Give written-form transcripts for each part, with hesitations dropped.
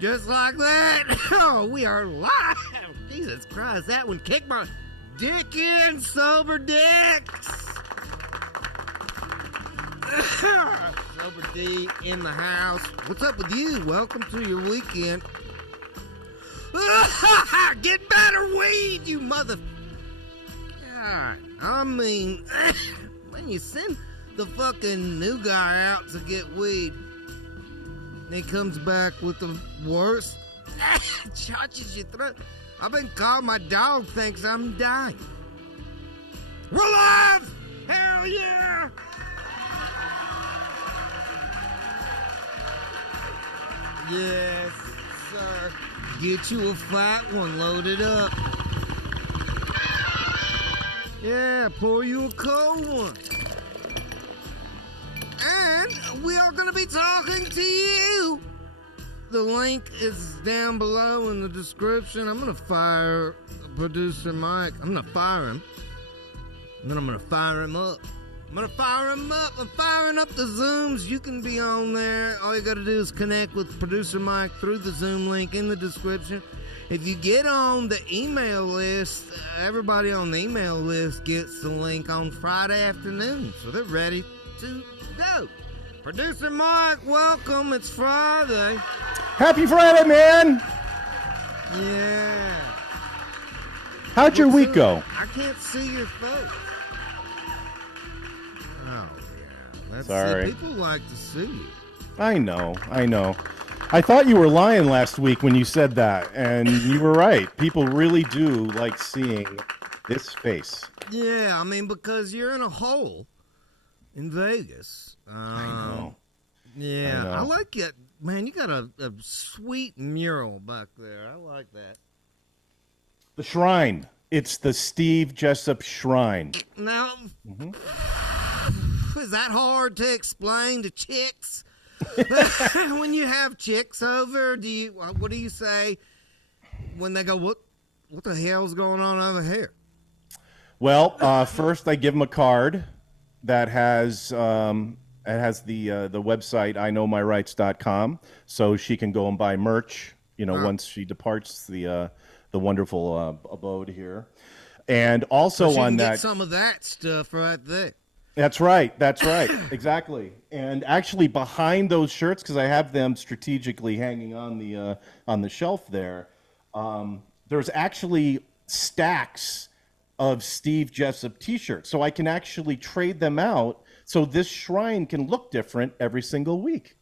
Just like that. Oh, we are live. Jesus Christ, that one kicked my dick in, sober dicks. Sober D in the house. What's up with you? Welcome to your weekend. Get better weed, you mother... God, I mean, when you send the fucking new guy out to get weed, and he comes back with the worst, charges your throat. I've been called, my dog thinks I'm dying. We're live! Hell yeah! Yes, sir. Get you a fat one loaded up. Yeah, pour you a cold one. And we are going to be talking to you. The link is down below in the description. I'm going to fire producer Mike. I'm going to fire him. And then I'm going to fire him up. I'm firing up the Zooms. You can be on there. All you got to do is connect with producer Mike through the Zoom link in the description. If you get on the email list, everybody on the email list gets the link on Friday afternoon. So they're ready to go. Producer Mike, welcome. It's Friday. Happy Friday, man. Yeah. How'd your week go? I can't see your face. Oh, yeah. Let's Sorry. see. People like to see you. I know. I thought you were lying last week when you said that, and you were right. People really do like seeing this face. Yeah, I mean, because you're in a hole in Vegas. I know. Yeah, I like it. Man, you got a sweet mural back there. I like that. The shrine. It's the Steve Jessup Shrine. Now, is that hard to explain to chicks? When you have chicks over, what do you say when they go, what the hell's going on over here? Well, first I give them a card that has the website iknowmyrights.com, so she can go and buy merch, once she departs the wonderful abode here. And also so on that, get some of that stuff right there. That's right. Exactly. And actually behind those shirts, because I have them strategically hanging on the shelf there, there's actually stacks of Steve Jessup t-shirts. So I can actually trade them out so this shrine can look different every single week.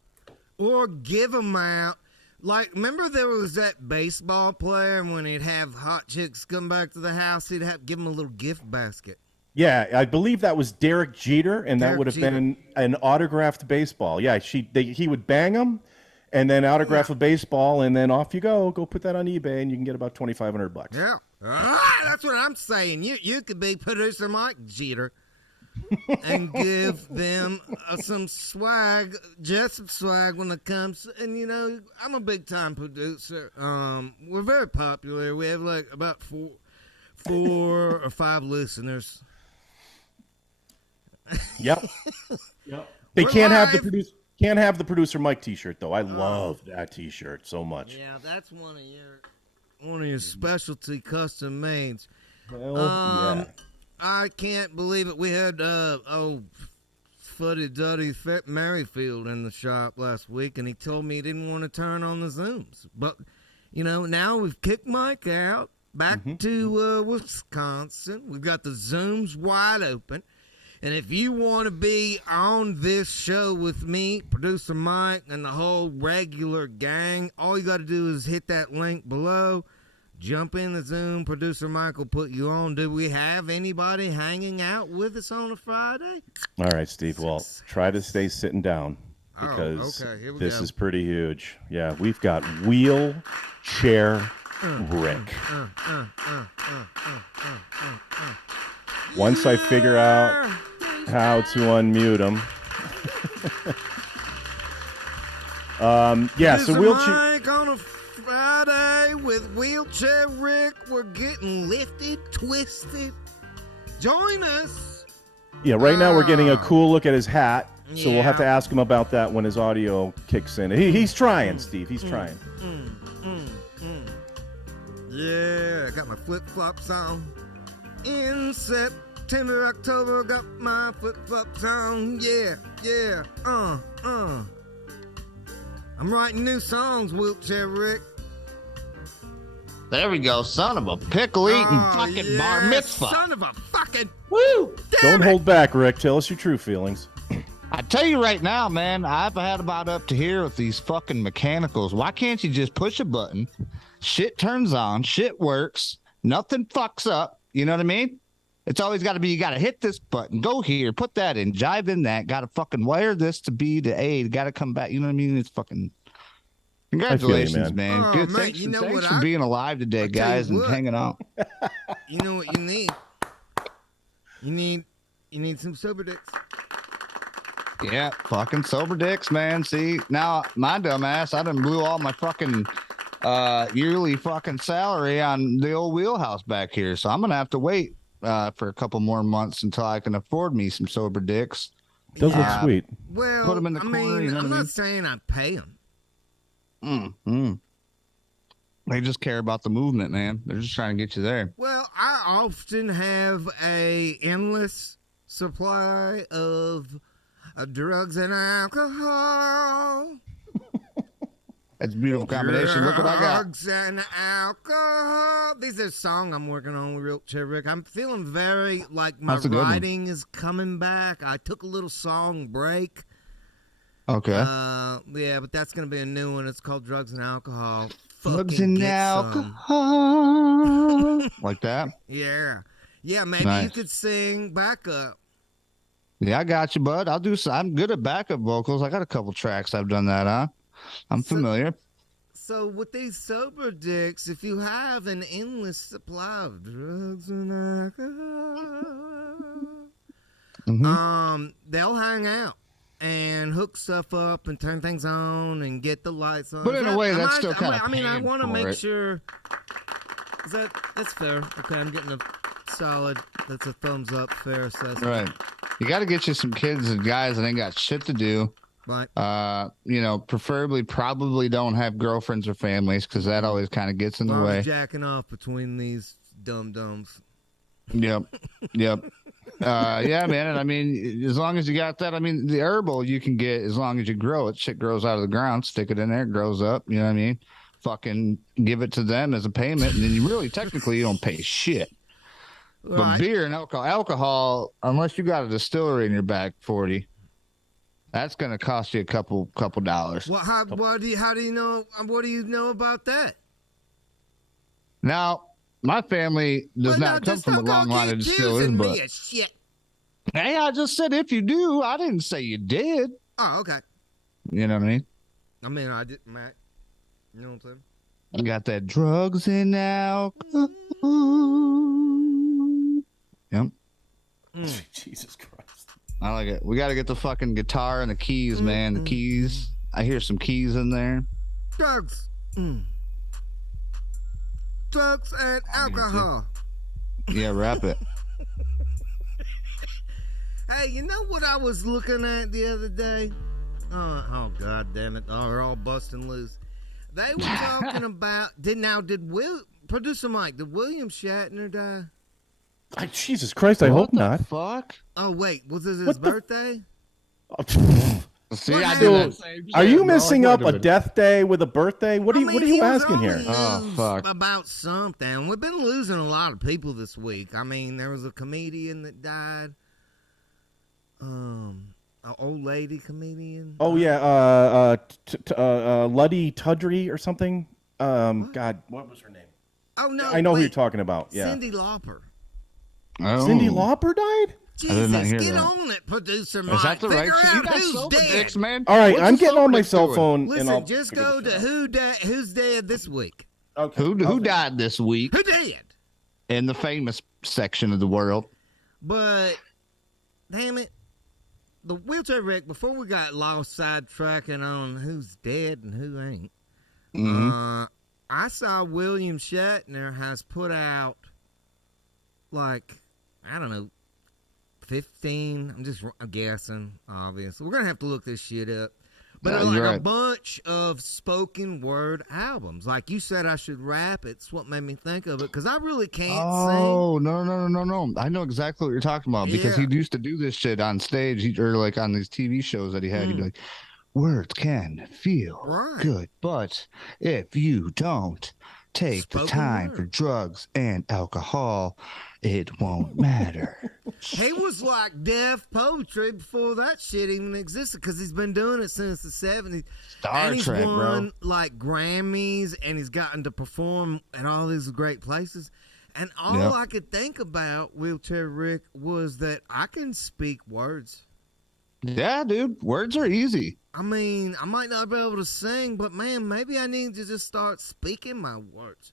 Or give them out. Like, remember there was that baseball player, and when he'd have hot chicks come back to the house, he'd give them a little gift basket. Yeah, I believe that was Derek Jeter, and that would have been an autographed baseball. Yeah, he would bang them, and then autograph a baseball, and then off you go. Go put that on eBay, and you can get about $2,500. Yeah, that's what I'm saying. You could be producer Mike Jeter and give them some swag, Jessup swag when it comes. And I'm a big time producer. We're very popular. We have like about four or five listeners. Yep. They can't have the producer Mike t-shirt though. I love that t-shirt so much. Yeah, that's one of your specialty custom mades. Well, yeah. I can't believe it. We had Fuddy Duddy Merrifield in the shop last week, and he told me he didn't want to turn on the Zooms. But now we've kicked Mike out back to Wisconsin. We've got the Zooms wide open. And if you want to be on this show with me, producer Mike, and the whole regular gang, all you got to do is hit that link below, jump in the Zoom, producer Mike will put you on. Do we have anybody hanging out with us on a Friday? All right, Steve. Well, try to stay sitting down because this is pretty huge. Yeah, we've got Wheelchair Rick. Once I figure out how to unmute him. So Wheelchair Mike on a Friday with Wheelchair Rick. We're getting lifted, twisted. Join us. Yeah, right now we're getting a cool look at his hat. So we'll have to ask him about that when his audio kicks in. He's trying, Steve. He's trying. Yeah, I got my flip-flops on. In September, October, got my flip-flops on. Yeah. I'm writing new songs, Wheelchair Rick. There we go, son of a pickle-eating fucking bar mitzvah. Son of a fucking... Woo! Don't hold back, Rick. Tell us your true feelings. I tell you right now, man, I've had about up to here with these fucking mechanicals. Why can't you just push a button? Shit turns on, shit works, nothing fucks up. You know what I mean? It's always got to be, you got to hit this button, go here, put that in, jive in that, got to fucking wire this to B to A, got to come back. You know what I mean? It's fucking... Congratulations, man. Oh, Good. man, Thanks for being alive today, guys, and hanging out. You know what you need? You need some sober dicks. Yeah, fucking sober dicks, man. See, now my dumb ass, I done blew all my fucking yearly fucking salary on the old wheelhouse back here. So I'm gonna have to wait for a couple more months until I can afford me some sober dicks. Those look sweet. Well, put them in the corner. You know I'm what I mean? not saying I pay them. They just care about the movement, man. They're just trying to get you there. Well, I often have a endless supply of drugs and alcohol. That's a beautiful combination. Look what I got. Drugs and alcohol. This is a song I'm working on with Wheelchair Rick. I'm feeling very like my writing is coming back. I took a little song break. Okay. Yeah, but that's gonna be a new one. It's called Drugs and Alcohol. Drugs and alcohol. Like that? Yeah. Yeah, maybe you could sing backup. Yeah, I got you, bud. I'm good at backup vocals. I got a couple tracks I've done that on. I'm familiar. So with these sober dicks, if you have an endless supply of drugs and alcohol, they'll hang out and hook stuff up and turn things on and get the lights on. But in a way, that's still kind of. I mean, I want to make sure. That's fair? Okay, I'm getting a solid. That's a thumbs up, fair assessment. Right. You got to get you some kids and guys that ain't got shit to do. Right. Preferably, probably don't have girlfriends or families because that always kind of gets in the way. Jacking off between these dum-dums. Yep. Yeah, man. And I mean, as long as you got that, I mean, the herbal you can get as long as you grow it. Shit grows out of the ground. Stick it in there, it grows up. You know what I mean? Fucking give it to them as a payment, and then you really technically you don't pay shit. Right. But beer and alcohol, unless you got a distillery in your back 40, that's going to cost you a couple dollars. Well, how do you know? What do you know about that? Now, my family does not come from a long line of distillers, but hey, I just said if you do. I didn't say you did. Oh, okay. You know what I mean? I didn't, Mac. You know what I'm saying? I got that drugs and alcohol. Yep. Jesus Christ. I like it. We got to get the fucking guitar and the keys, man. The keys. I hear some keys in there. Drugs. Drugs and alcohol. Yeah, rap it. Hey, you know what I was looking at the other day? Oh God damn it. Oh, they're all busting loose. They were talking about, producer Mike, did William Shatner die? Jesus Christ, I hope not. Fuck? Oh, wait, was it his birthday? See, are you messing up a death day with a birthday? What are you asking here? Oh, fuck. About something. We've been losing a lot of people this week. I mean, there was a comedian that died. An old lady comedian. Oh, yeah. Luddy Tudry or something. God, what was her name? Oh, no. I know who you're talking about. Yeah. Cyndi Lauper. Oh. Cyndi Lauper died? Jesus, get on it, producer Mike. Is that the right? You got sober dicks, man. All right, I'm getting on my cell phone. Listen, and I'll just go to who's dead this week. Okay. Who died this week? Who did? In the famous section of the world. But, damn it, the Wheelchair Rick, before we got lost sidetracking on who's dead and who ain't, I saw William Shatner has put out, like, I don't know, 15. I'm guessing, obviously. We're going to have to look this shit up. But Yeah, like you're a right. bunch of spoken word albums. Like you said, I should rap. It's what made me think of it because I really can't sing. Oh, no. I know exactly what you're talking about because Yeah. he used to do this shit on stage or like on these TV shows that he had. He'd be like, words can feel Right. good, but if you don't take the Spoken time word. for drugs and alcohol, it won't matter. He was like deaf poetry before that shit even existed because he's been doing it since the 70s. Star and he's Trek, won bro. like Grammys and he's gotten to perform at all these great places. And all Yep. I could think about, Wheelchair Rick, was that I can speak words. Yeah, dude, words are easy. I mean, I might not be able to sing, but man, maybe I need to just start speaking my words.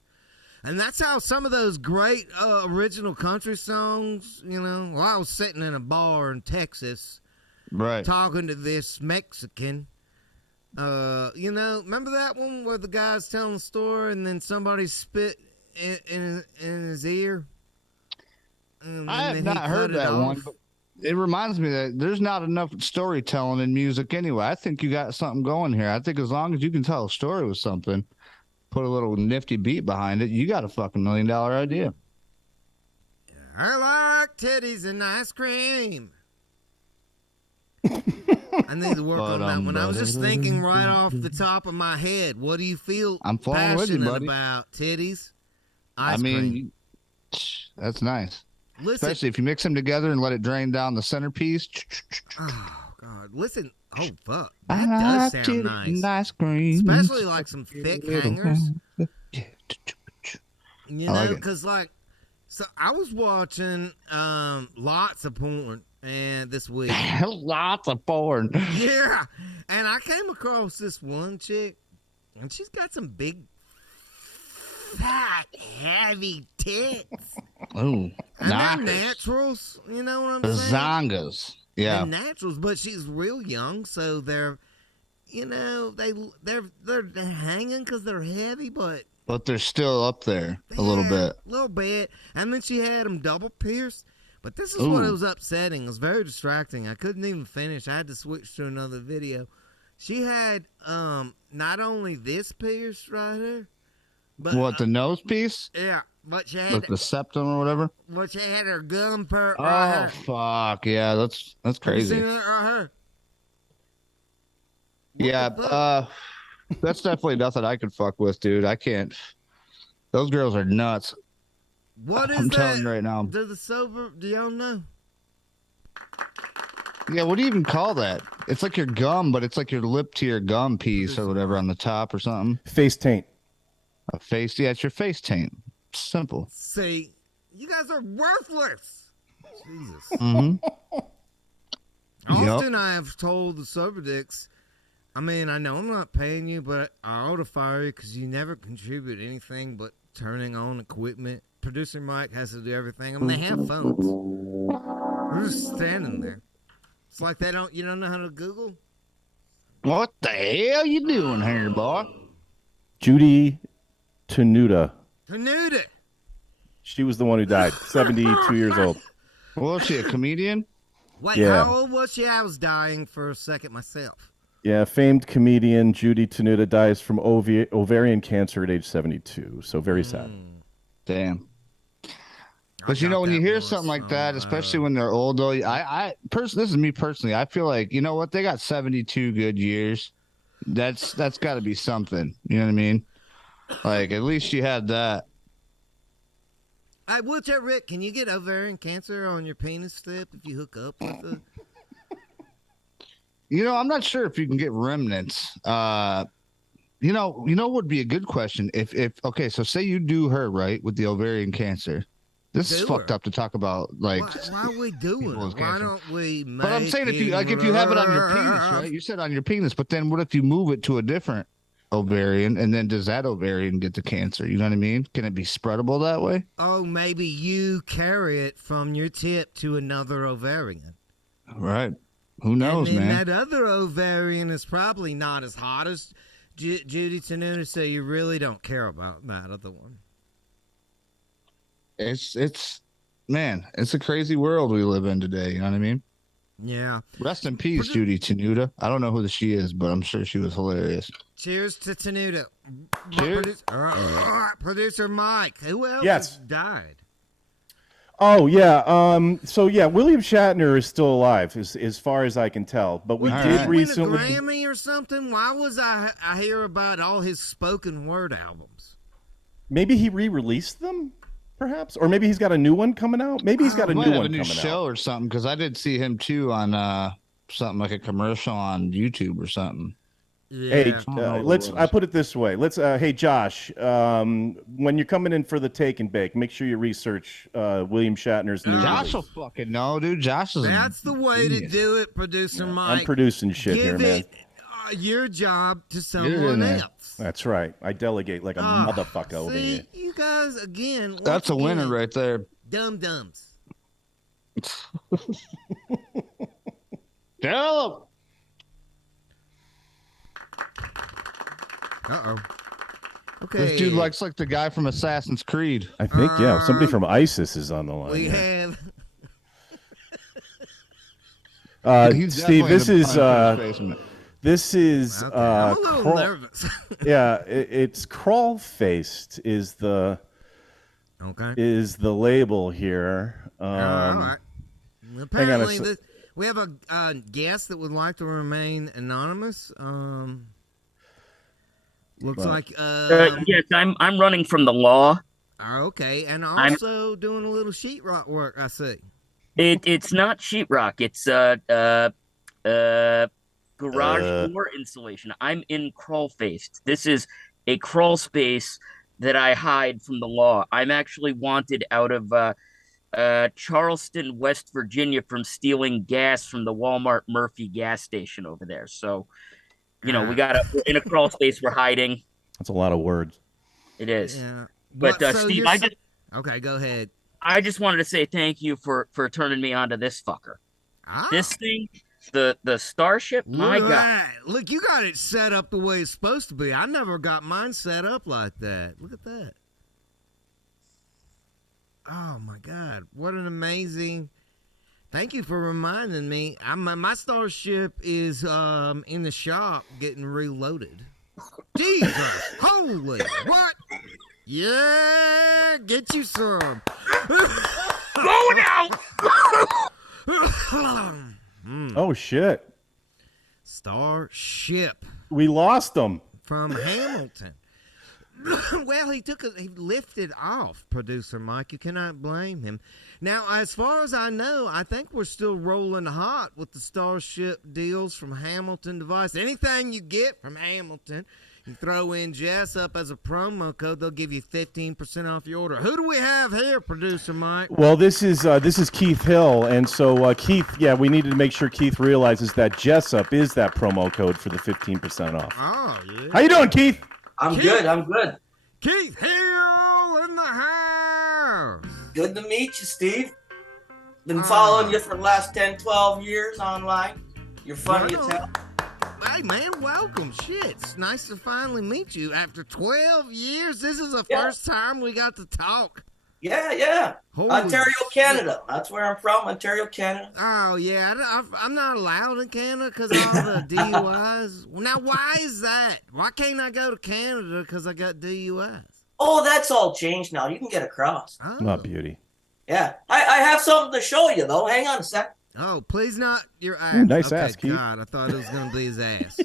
And that's how some of those great original country songs, well, I was sitting in a bar in Texas Right. talking to this Mexican. Remember that one where the guy's telling the story and then somebody spit in his ear? I have not heard that one, but it reminds me that there's not enough storytelling in music anyway. I think you got something going here. I think as long as you can tell a story with something, put a little nifty beat behind it, you got a fucking $1 million idea. I like titties and ice cream. I need to work on that one. I was just thinking right off the top of my head. What do you feel I'm flowing with you, passionate buddy. about? Titties, ice cream. That's nice. Listen, Especially if you mix them together and let it drain down the centerpiece. oh God, listen. Oh fuck, I that does like sound titties and nice. ice cream. Especially like some thick hangers. You I like know, it. because so I was watching lots of porn and this week. Lots of porn. Yeah, and I came across this one chick, and she's got some big, fat, heavy tits. Oh, And they're nice. naturals, you know what I'm saying? Bazongas. Yeah. They're naturals, but she's real young, so they're, they're hanging because they're heavy, but But they're still up there a little yeah, bit. a little bit. And then she had them double pierced. But this is what Ooh. was upsetting. It was very distracting. I couldn't even finish. I had to switch to another video. She had not only this pierced right here, but What, the nose piece? yeah, but she had Like the septum or whatever? but she had her gum part Oh, right here. fuck. Yeah, that's Have you crazy. seen that right here? Yeah, the fuck? that's definitely nothing I could fuck with, dude. I can't. Those girls are nuts. What is I'm that? telling you right now. Do y'all know? Yeah, what do you even call that? It's like your gum, but it's like your lip to your gum piece or whatever on the top or something. Face taint. A face. Yeah, it's your face taint. Simple. See, you guys are worthless. Jesus. Mm-hmm. Often I have told the Soberdicks, I mean, I know I'm not paying you, but I ought to fire you because you never contribute anything but turning on equipment. Producer Mike has to do everything. I mean, they have phones. They're just standing there. It's like you don't know how to Google? What the hell you doing here, boy? Judy Tenuta. Tanuda. She was the one who died. 72 years old. Was she a comedian? Wait, Yeah. how old was she? I was dying for a second myself. Yeah, famed comedian Judy Tenuta dies from ovarian cancer at age 72. So very sad. Damn. I But you got know, when you that hear one something like song, that, especially when they're old, though, this is me personally. I feel like, you know what? They got 72 good years. That's got to be something. You know what I mean? Like, at least you had that. Hey, Wheelchair Rick, can you get ovarian cancer on your penis tip if you hook up with it? You know, I'm not sure if you can get remnants. You know what would be a good question if okay, so say you do her right with the ovarian cancer. This is Do fucked her. up to talk about, like. Why are we doing People's it? Why cancer. don't we make But I'm saying if you have it on your penis, love? right? You said on your penis, but then what if you move it to a different ovarian, and then does that ovarian get the cancer? You know what I mean? Can it be spreadable that way? Oh, maybe you carry it from your tip to another ovarian. Right. Who knows, and then man? that other ovarian is probably not as hot as Judy Tenuta, so you really don't care about that other one. It's man, it's a crazy world we live in today. You know what I mean? Yeah. Rest in peace, Judy Tenuta. I don't know who she is, but I'm sure she was hilarious. Cheers to Tenuta. Cheers. Producer Mike. Who else Yes. died? Oh yeah. So yeah, William Shatner is still alive, as far as I can tell. But we did recently win a Grammy or something. Why was I hear about all his spoken word albums? Maybe he re-released them, perhaps, or maybe he's got a new one coming out. Maybe he's got a new one coming show out or something. Because I did see him too on something like a commercial on YouTube or something. Yeah. Hey, I put it this way. Hey, Josh, when you're coming in for the take and bake, make sure you research William Shatner's new Josh release. will fucking know, dude. Josh is. That's the way to do it, producer Mike. I'm producing shit here, man. Your job to someone else. That's right. I delegate like a motherfucker over here. You guys, again. That's a winner right there. Dum-dums. Damn. Uh-oh. Okay. This dude looks like the guy from Assassin's Creed. I think, somebody from ISIS is on the line. We have. Steve, this is Okay. I'm a little nervous. Yeah, it's crawl faced is the label here. All right. Apparently, we have a guest that would like to remain anonymous. Looks like yes, I'm running from the law. Okay, and also doing a little sheetrock work. I see. It's not sheetrock. It's garage door insulation. I'm in crawl faced. This is a crawl space that I hide from the law. I'm actually wanted out of Charleston, West Virginia, from stealing gas from the Walmart Murphy gas station over there. So, we we're in a crawl space. We're hiding. That's a lot of words. It is. Yeah. But Steve, okay, go ahead. I just wanted to say thank you for turning me on to this fucker. This thing, the Starship, my God. Look, you got it set up the way it's supposed to be. I never got mine set up like that. Look at that. Oh, my God. What an amazing... Thank you for reminding me. My Starship is in the shop getting reloaded. Jesus! Holy... What? Yeah! Get you some. Going out! Oh, shit. Starship. We lost him. From Hamilton. Well, he lifted off, producer Mike. You cannot blame him. Now, as far as I know, I think we're still rolling hot with the Starship deals from Hamilton device. Anything you get from Hamilton, you throw in Jessup as a promo code, they'll give you 15% off your order. Who do we have here, producer Mike? Well, this is Keith Hill, and so Keith, we needed to make sure Keith realizes that Jessup is that promo code for the 15% off. Oh, yeah. How you doing, Keith? I'm good. Keith Hill in the house. Good to meet you, Steve. Been following you for the last 10, 12 years online. You're funny as hell. Hey, man, welcome. Shit, it's nice to finally meet you. After 12 years, this is the first time we got to talk. Yeah. Holy Ontario, shit. Canada. That's where I'm from, Ontario, Canada. Oh, yeah. I'm not allowed in Canada because of all the DUIs. Now, why is that? Why can't I go to Canada because I got DUIs? Oh, that's all changed now. You can get across. Oh, beauty. Yeah. I have something to show you, though. Hang on a sec. Oh, please not your ass. Ooh, nice ass, Keith. God, I thought it was going to be his ass.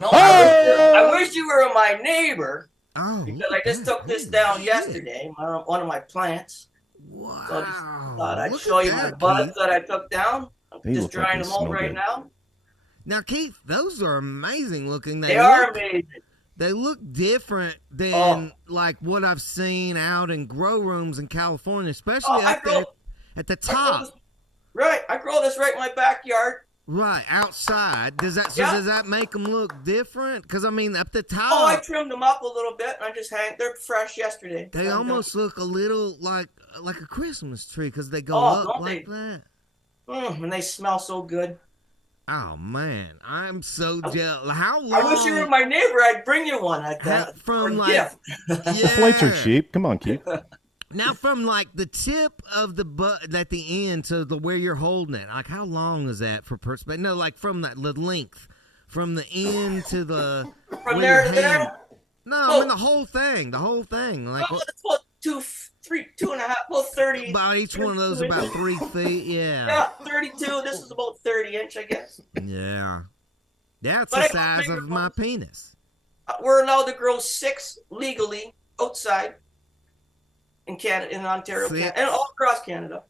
No, I wish you were my neighbor. Oh, because I just took this down yesterday, one of my plants. Wow. So I just thought I'd show you my buds that I took down. I'm just drying them out right now. Now, Keith, those are amazing looking. They are amazing. They look different than like what I've seen out in grow rooms in California, especially up there at the top. I grow this right in my backyard. Right, outside. Does that make them look different? Because, I mean, up the top. Oh, I trimmed them up a little bit, and I just they're fresh yesterday. They almost look a little like a Christmas tree because they go up like that. And they smell so good. Oh, man. I'm so jealous. How long? I wish you were my neighbor. I'd bring you one like that. From like, The flights are cheap. Come on, Keith. Now, from like the tip of the butt at the end to the where you're holding it, like how long is that for perspective? No, like from the length, from the end to the From there to there. No, I mean the whole thing. Like It's about 2.5, about 30. about each one of those about 3 feet. Yeah. Yeah, 32. This is about 30-inch, I guess. Yeah. Yeah, it's But the I size bigger of my penis. We're allowed to grow 6 legally outside in Canada, in Ontario, 6? Canada, and all across Canada.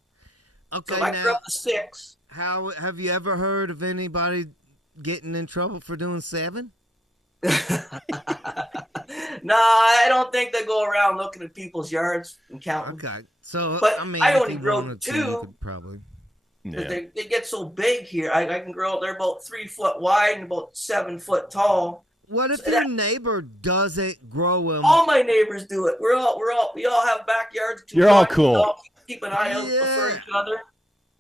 Okay, So I grew now up to 6. how have you ever heard of anybody getting in trouble for doing 7? No, I don't think they go around looking at people's yards and counting. Okay, so But I mean, I if only you grow wanted to, 2. you could probably. Yeah. They get so big here. I can grow. They're about 3 foot wide and about 7 foot tall. What if your neighbor doesn't grow them? All my neighbors do it. We all have backyards. You're all cool. We all keep an eye out for each other.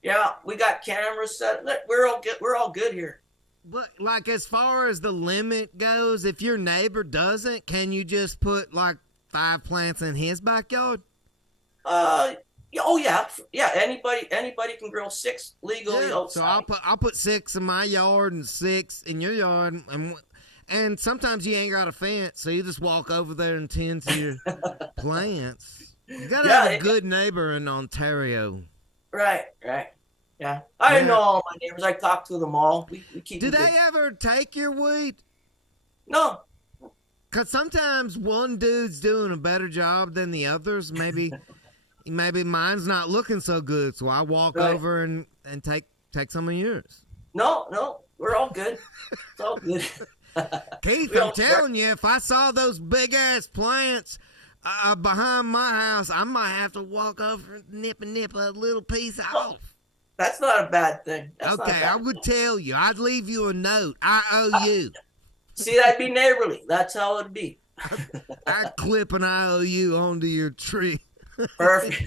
Yeah, we got cameras set. We're all good here. But like as far as the limit goes, if your neighbor doesn't, can you just put like 5 plants in his backyard? Oh yeah. Anybody can grow 6 legally outside. So I'll put 6 in my yard and 6 in your yard, and sometimes you ain't got a fence, so you just walk over there and tend to your plants. You gotta have a good neighbor in Ontario. Right. Yeah, I know all my neighbors. I talk to them all. We keep. Do they ever take your weed? No. Because sometimes one dude's doing a better job than the others. Maybe mine's not looking so good, so I walk over and take some of yours. No, we're all good. It's all good. Keith, I'm telling you, if I saw those big-ass plants behind my house, I might have to walk over and nip a little piece off. That's not a bad thing. I would tell you. I'd leave you a note. I owe you. See, that'd be neighborly. That's how it'd be. I'd clip an IOU onto your tree. Perfect.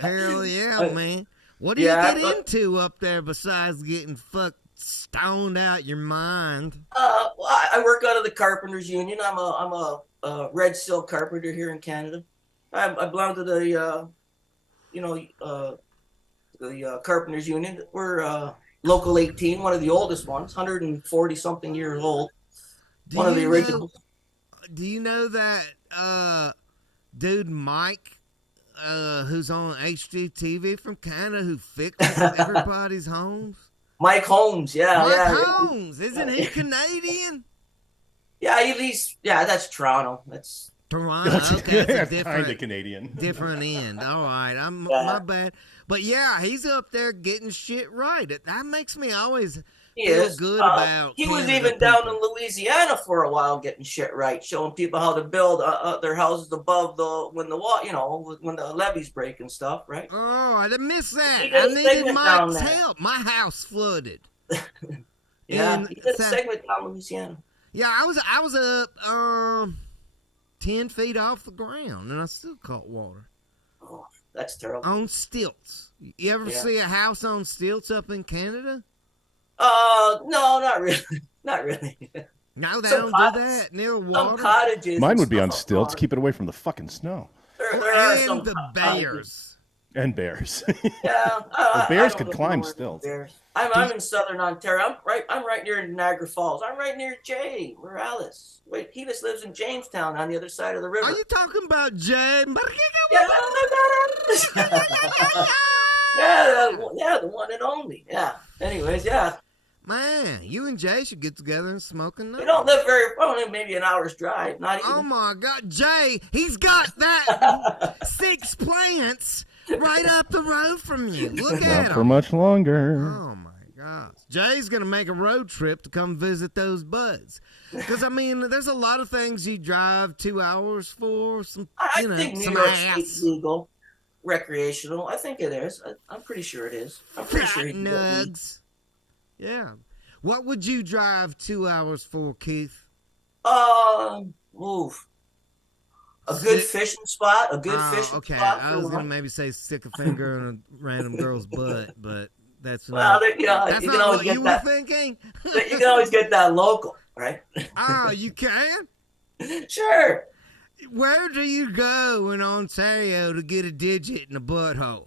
Hell yeah, man. What do you get into up there besides getting fucked stoned out your mind? Well, I work out of the Carpenters Union. I'm a red silk carpenter here in Canada. I belong to the Carpenters Union. We're local 18, one of the oldest ones, 140 something years old. One of the originals. Do you know that dude Mike, who's on HGTV from Canada, who fixes everybody's homes? Mike Holmes, Mike Holmes, isn't he Canadian? Yeah, that's Toronto. That's Toronto. Okay, that's a kind of Canadian. Different end. All right, my bad. But yeah, he's up there getting shit right. That makes me always feel good about. He was even down in Louisiana for a while getting shit right, showing people how to build their houses above when the levees break and stuff, right? Oh, I didn't miss that. I needed Mike's help. My house flooded. He did a segment down in Louisiana. Yeah, I was up 10 feet off the ground, and I still caught water. Oh, that's terrible. On stilts. You ever see a house on stilts up in Canada? No, not really. Not really. No, they don't do that near water. Some cottages. Mine would be on stilts. Keep it away from the fucking snow. There are and some the bears. And bears. Yeah, bears could climb stilts. I'm in southern Ontario. I'm right near Niagara Falls. I'm right near Jay Morales. Wait, he just lives in Jamestown on the other side of the river. Are you talking about Jay? Yeah, the one and only. Yeah. Anyways, yeah. Man, you and Jay should get together and smoke a nut. We don't live very far, maybe an hour's drive. Not even. Oh my God, Jay, he's got that 6 plants right up the road from you. Look at him. Not for much longer. Oh my gosh. Jay's going to make a road trip to come visit those buds. Because, I mean, there's a lot of things you drive 2 hours for. I think New York State's legal, recreational. I think it is. I'm pretty sure it is. I'm pretty sure he nugs. Yeah. What would you drive 2 hours for, Keith? Move. A good fishing spot. A good fishing spot. I was going to maybe say stick a finger in a random girl's butt, but that's not, that's not what you were thinking. You can always get that local, right? Oh, you can? Sure. Where do you go in Ontario to get a digit in a butthole?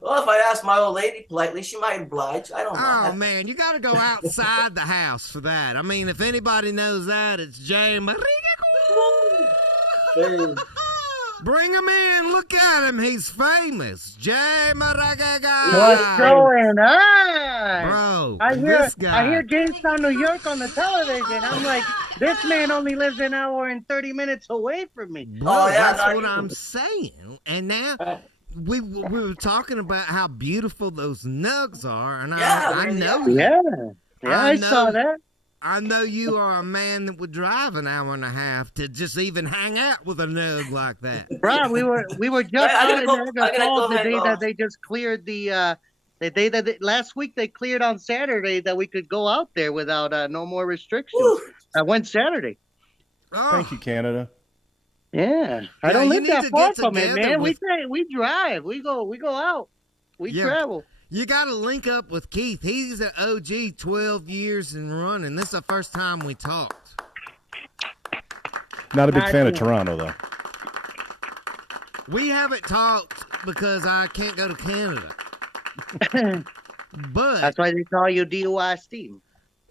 Well, if I ask my old lady politely, she might oblige. I don't know. Oh, man, you got to go outside the house for that. I mean, if anybody knows that, it's Jay Mariga. Bring him in and look at him. He's famous. Jay Mariga. What's going on? Bro, I this guy. hear Jamestown, New York on the television. I'm like, this man only lives an hour and 30 minutes away from me. Bro, Oh, yeah, that's no, what I'm saying. And now we were talking about how beautiful those nugs are, and Yeah, I really know are. you. Yeah, I saw that. I know you are a man that would drive an hour and a half to just even hang out with a nug like that. Bro, we were just I out gotta in go- I Niagara gotta Falls go the hang day on. that they just cleared last week they cleared on Saturday that we could go out there without no more restrictions. Whew. I went Saturday. Oh, Thank you, Canada. Yeah, I Yeah, don't you live need that to far get from it, together man. with- We drive. We go out. We Yeah. travel. you got to link up with Keith. He's an OG, 12 years and running. This is the first time we talked. Not a big I fan of see. Toronto, though. We haven't talked because I can't go to Canada. But That's why they call you DUI Steve.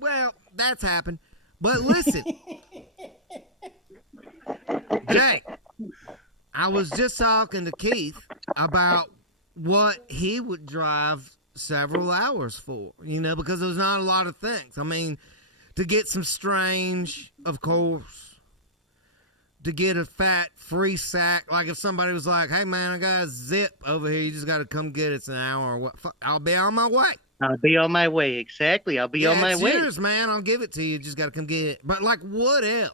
well, that's happened. But listen, Jay, I was just talking to Keith about what he would drive several hours for, because there's not a lot of things. I mean, to get some strange, of course, to get a fat free sack. Like if somebody was like, hey man, I got a zip over here, you just got to come get it. It's an hour or what? I'll be on my way. I'll be on my way. Exactly. I'll be on my it's way. yours, man. I'll give it to you. Just got to come get it. But like, what else?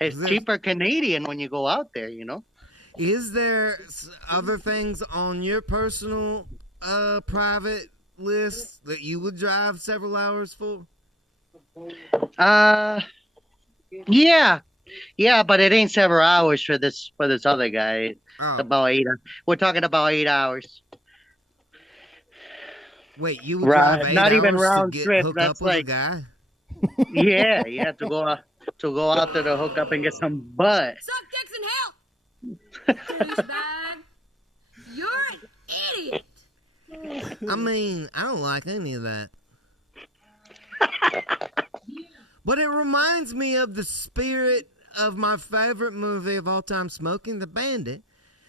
It's Is there- cheaper Canadian when you go out there, Is there other things on your personal private list that you would drive several hours for? Yeah, but it ain't several hours for this other guy. Oh, About 8. We're talking about 8 hours. wait, you would Right, drive 8 not even hours round to get trip, hooked that's up with a like- guy? Yeah, to go out there to hook up and get some butt. Suck dicks and help! Douchebag. You're an idiot. I mean, I don't like any of that. But it reminds me of the spirit of my favorite movie of all time, Smoking the Bandit.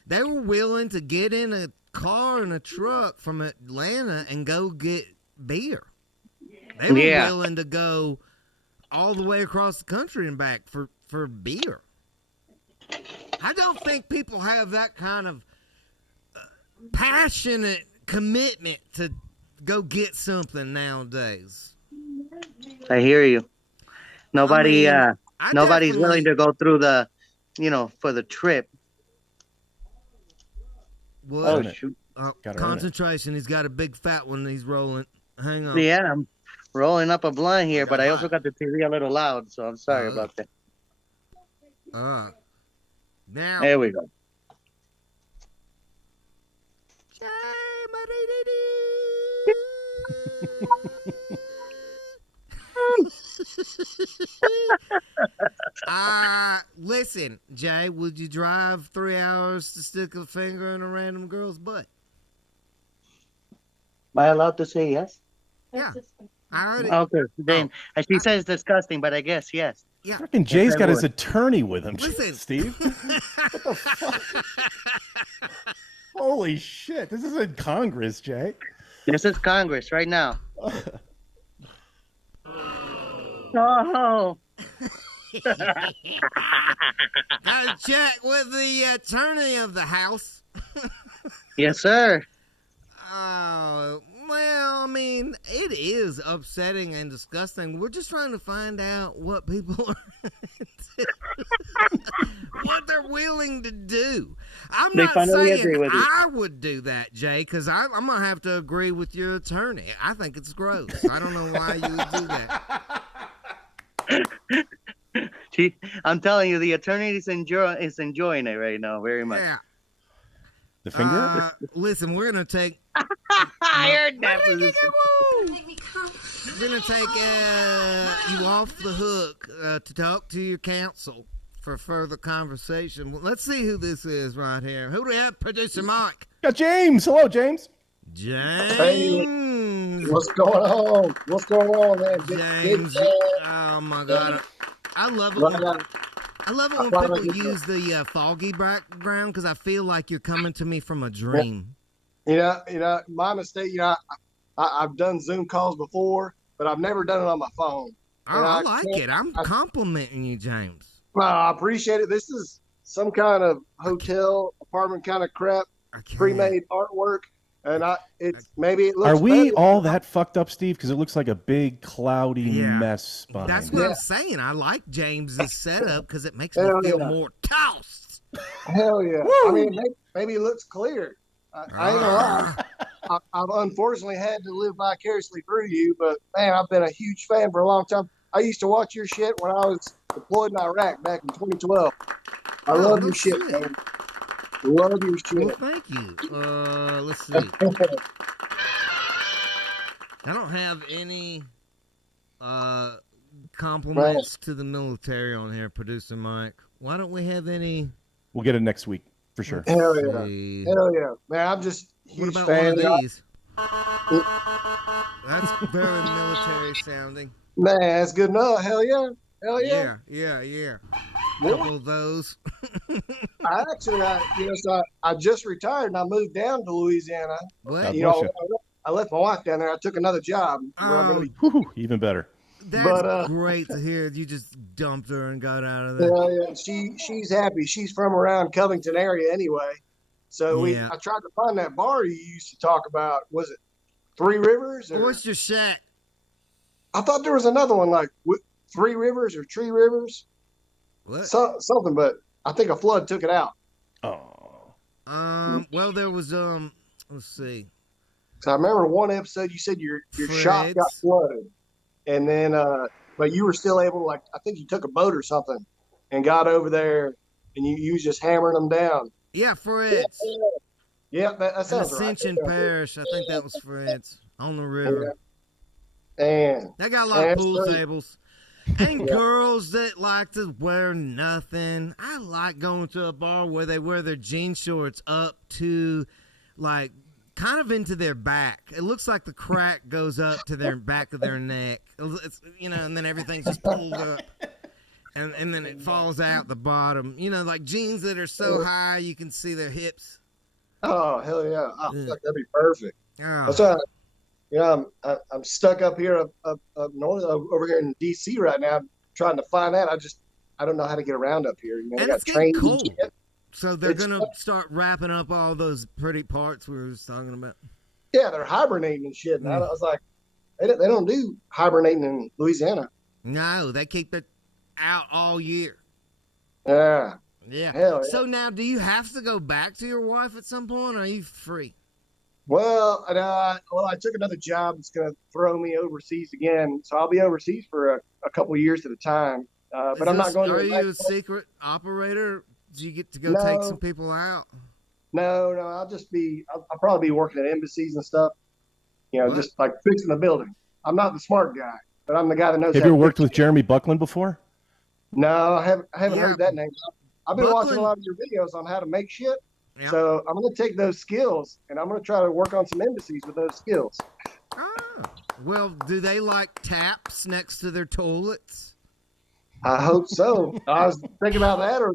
They were willing to get in a car and a truck from Atlanta and go get beer. They were Yeah. willing to go all the way across the country and back for beer. I don't think people have that kind of passionate commitment to go get something nowadays. I hear you. Nobody, I mean, nobody's willing definitely- to go through the, for the trip. What? Oh Earn it. shoot! Oh, Gotta earn it. concentration. He's got a big fat one he's rolling. Hang on. Yeah, I'm rolling up a blunt here, got but I mine. also got the TV a little loud, so I'm sorry about that. Now. There we go. Listen, Jay, would you drive 3 hours to stick a finger in a random girl's butt? Am I allowed to say yes? Yeah. I already. Okay, then she says disgusting, but I guess yes. Yeah. Freaking Jay's I got his would. attorney with him. Listen. Steve. What the fuck? Holy shit! This is in Congress, Jay. This is Congress right now. Oh, Gotta check with the attorney of the house. yes, sir. Oh, well, I mean, it is upsetting and disgusting. We're just trying to find out what people are what they're willing to do. I'm They not finally saying agree with you. I would do that, Jay, because I'm going to have to agree with your attorney. I think it's gross. I don't know why you would do that. I'm telling you, the attorney is enjoying it right now very much. Yeah. The finger? Listen, we're going to take... I heard that. Make me come. gonna take you off the hook to talk to your counsel for further conversation. Well, let's see who this is right here. Who do we have? Producer Mike. Got James. Hello, James. James. What's going on? What's going on, man? James. Oh my God. I love it. I love it when people use the foggy background because I feel like you're coming to me from a dream. My mistake. I've done Zoom calls before, but I've never done it on my phone. Oh, I like it. I'm complimenting you, James. I appreciate it. This is some kind of hotel apartment kind of crap, pre-made artwork, and maybe it looks. Are we better. all that fucked up, Steve? Because it looks like a big cloudy mess behind. That's what I'm saying. I like James's setup because it makes me feel more tossed. Hell yeah! Woo! I mean, maybe it looks clear. I ain't gonna lie. I've unfortunately had to live vicariously through you, but man, I've been a huge fan for a long time. I used to watch your shit when I was deployed in Iraq back in 2012. I love your shit, man. Love your shit. Well, thank you. Let's see. I don't have any compliments to the military on here, Producer Mike. Why don't we have any? We'll get it next week for sure. Hell yeah. Hell yeah. Man, I'm just a huge what about fan. One of these? That's very military sounding. Man, that's good enough. Hell yeah. Hell yeah. Yeah. Couple of those. I just retired and I moved down to Louisiana. What? I left my wife down there. I took another job. Even better. That's great to hear. You just dumped her and got out of there. Yeah. She's happy. She's from around Covington area anyway. So I tried to find that bar you used to talk about. Was it Three Rivers? Or? What's your shack? I thought there was another one like Three Rivers or Tree Rivers. What? Something, but I think a flood took it out. Oh. Well, there was let's see. So I remember one episode you said your shop got flooded, and then but you were still able to, like, I think you took a boat or something and got over there, and you was just hammering them down. Yeah, Fred's. Yeah, that sounds right. Ascension Parish. I think that was Fred's on the river. And they got a lot of pool tables. And girls that like to wear nothing. I like going to a bar where they wear their jean shorts up to, like, kind of into their back. It looks like the crack goes up to their back of their neck. It's, and then everything's just pulled up. And then it falls out the bottom. Like jeans that are so high you can see their hips. Oh, hell yeah. Oh, fuck, that'd be perfect. Oh. That's right. I'm stuck up here up north over here in D.C. right now trying to find that. I don't know how to get around up here. And it's getting cold. So they're going to start wrapping up all those pretty parts we were just talking about. Yeah, they're hibernating and shit. And I was like, they don't do hibernating in Louisiana. No, they keep it out all year. Yeah. Yeah. Hell yeah. So now, do you have to go back to your wife at some point, or are you free? Well, I took another job that's going to throw me overseas again. So I'll be overseas for a couple of years at a time. But I'm not going to. Are you a secret operator? Do you get to go take some people out? No. I'll probably be working at embassies and stuff. Just like fixing the building. I'm not the smart guy, but I'm the guy that knows. Have you ever worked with Jeremy Buckland before? No, I haven't heard that name. I've been watching a lot of your videos on how to make shit. Yep. So I'm going to take those skills and I'm going to try to work on some embassies with those skills. Well, do they like taps next to their toilets? I hope so. I was thinking about that, or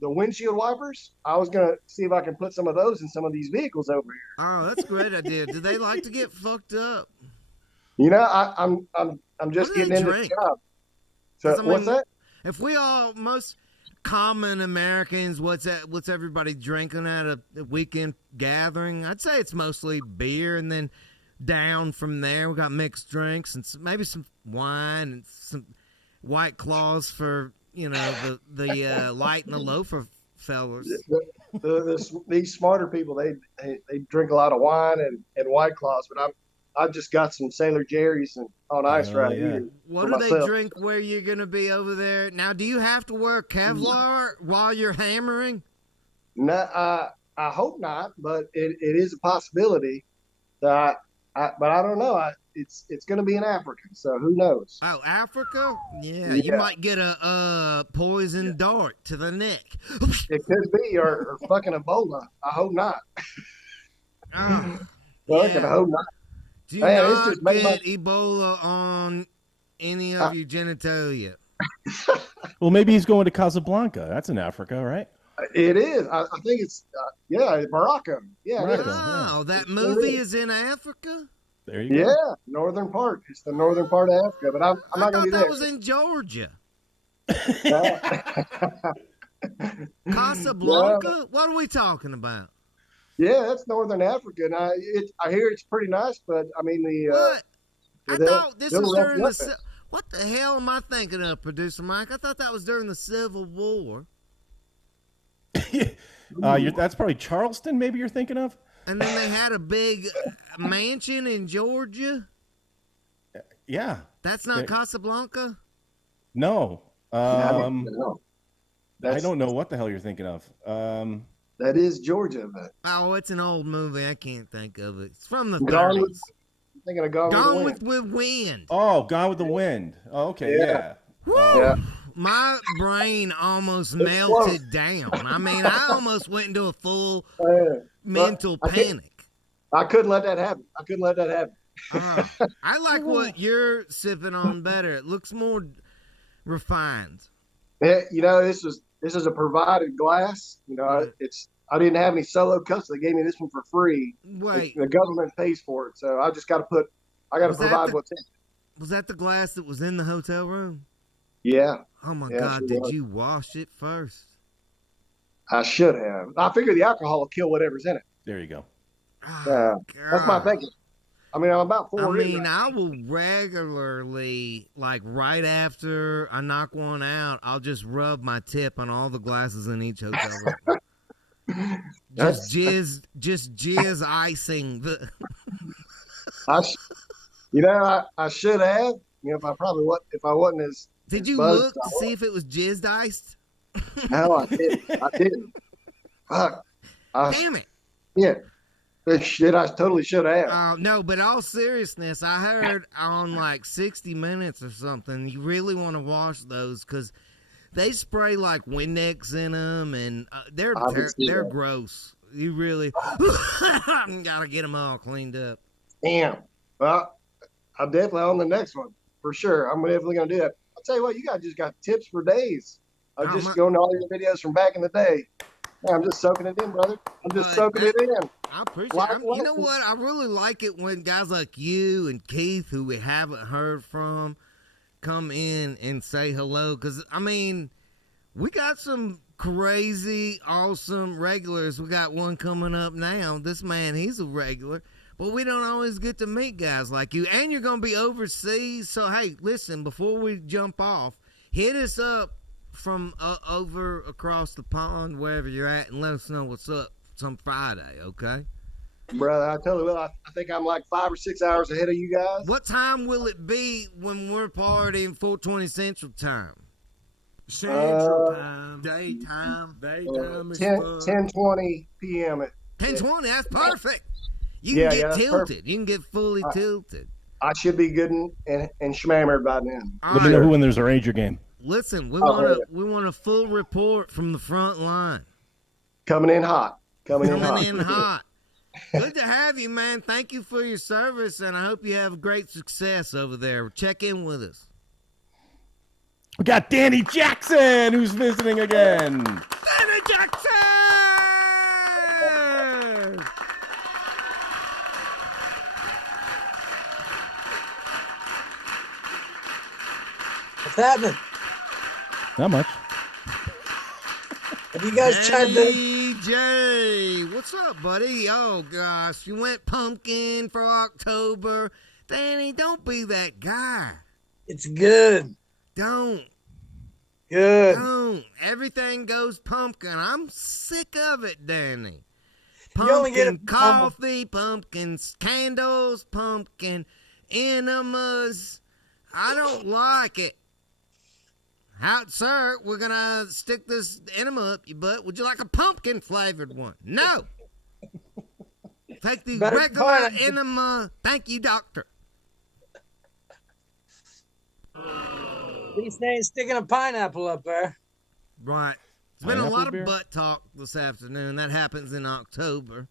the windshield wipers. I was going to see if I can put some of those in some of these vehicles over here. Oh, that's a great idea. Do they like to get fucked up? I'm just getting into the job. So what's that? If we all, most common Americans, what's everybody drinking at a weekend gathering? I'd say it's mostly beer, and then down from there we got mixed drinks and maybe some wine and some White Claws for the light and the loafer fellas. These smarter people, they drink a lot of wine and White Claws, but I've just got some Sailor Jerry's and on ice here. What do they drink where you're going to be over there? Now, do you have to wear Kevlar while you're hammering? No, I hope not, but it is a possibility. But I don't know. it's going to be in Africa. So who knows? Oh, Africa? Yeah, you Yeah. might get a poison dart to the neck. It could be, or fucking Ebola. I hope not. Oh, Fucking yeah. hope not. Do Man, it's not just made get Ebola on any of your genitalia. Well, maybe he's going to Casablanca. That's in Africa, right? It is. I think it's Morocco. Yeah, it Morocco. is. Oh, that It movie is. is in Africa? There you go. Yeah, northern part. It's the northern part of Africa, but I'm I not going thought to be that there. was in Georgia. Yeah. Casablanca? What are we talking about? Yeah, that's northern Africa, and I hear it's pretty nice, but I mean What? I they'll- thought this they'll was rough during you the... up. What the hell am I thinking of, Producer Mike? I thought that was during the Civil War. That's probably Charleston, maybe you're thinking of? And then they had a big mansion in Georgia. Yeah. That's not Yeah. Casablanca? No. No. I don't know what the hell you're thinking of. That is Georgia, but Oh, it's an old movie. I can't think of it. It's from the Gone 30s. with- I'm thinking of Gone Gone with the Wind. with Wind. Oh, Gone with the Wind. Oh, okay, yeah. Woo! Yeah. My brain almost It's melted down. I mean, I almost went into a full mental I can't- panic. I couldn't let that happen. I like what you're sipping on better. It looks more refined. Yeah, this is a provided glass. I didn't have any solo cups. They gave me this one for free. Wait, The government pays for it, so I just got to Was that provide the- what's in it. was that the glass that was in the hotel room? Yeah, Oh my Yeah, God, sure did was. you wash it first? I should have. I figure the alcohol will kill whatever's in it. There you go. Oh, That's my God. thinking. I mean, I'm about I four in. mean, right? I will regularly, like right after I knock one out, I'll just rub my tip on all the glasses in each hotel room. just jizz icing the. I should have. If I wasn't as Did you buzzed, look to see if it was jizzed iced? hell, I didn't. Fuck. Damn it! Yeah. Shit, I totally should have. No, but all seriousness, I heard on like 60 Minutes or something, you really want to wash those because they spray like Windex in them, and they're that. gross. You really gotta get them all cleaned up. Damn. Well, I'm definitely on the next one for sure. I'm definitely gonna do that. I'll tell you what, you guys just got tips for days. I'm just going to all your videos from back in the day. Man, I'm just soaking it in, brother. I'm just soaking it in. I appreciate it. You know what? I really like it when guys like you and Keith, who we haven't heard from, come in and say hello. Because, I mean, we got some crazy, awesome regulars. We got one coming up now. This man, he's a regular. But we don't always get to meet guys like you. And you're going to be overseas. So, hey, listen, before we jump off, hit us up from over across the pond, wherever you're at, and let us know what's up some Friday, okay? Brother, I tell you what, I think I'm like 5 or 6 hours ahead of you guys. What time will it be when we're partying 420 Central Time? Central Time. Daytime. Daytime is 10:20 p.m. 10:20, that's perfect. You can get tilted. Perfect. You can get fully tilted. I should be good and shmammered by then. All Let me know who when there's a Ranger game. Listen, we want a full report from the front line. Coming in hot. Coming in hot. Good to have you, man. Thank you for your service, and I hope you have great success over there. Check in with us. We got Danny Jackson, who's visiting again. Danny Jackson! What's happening? Not much. Have you guys chimed in? DJ, what's up, buddy? Oh, gosh, you went pumpkin for October. Danny, don't be that guy. It's good. Don't. Good. Don't. Everything goes pumpkin. I'm sick of it, Danny. You only get Pumpkin coffee, pumpkin candles, pumpkin enemas. I don't like it. How, sir, we're going to stick this enema up your butt. Would you like a pumpkin flavored one? No. Take the Better regular find it. enema. Thank you, doctor. At least they ain't sticking a pineapple up there. Right. It's been a Pineapple lot beer? of butt talk this afternoon. That happens in October.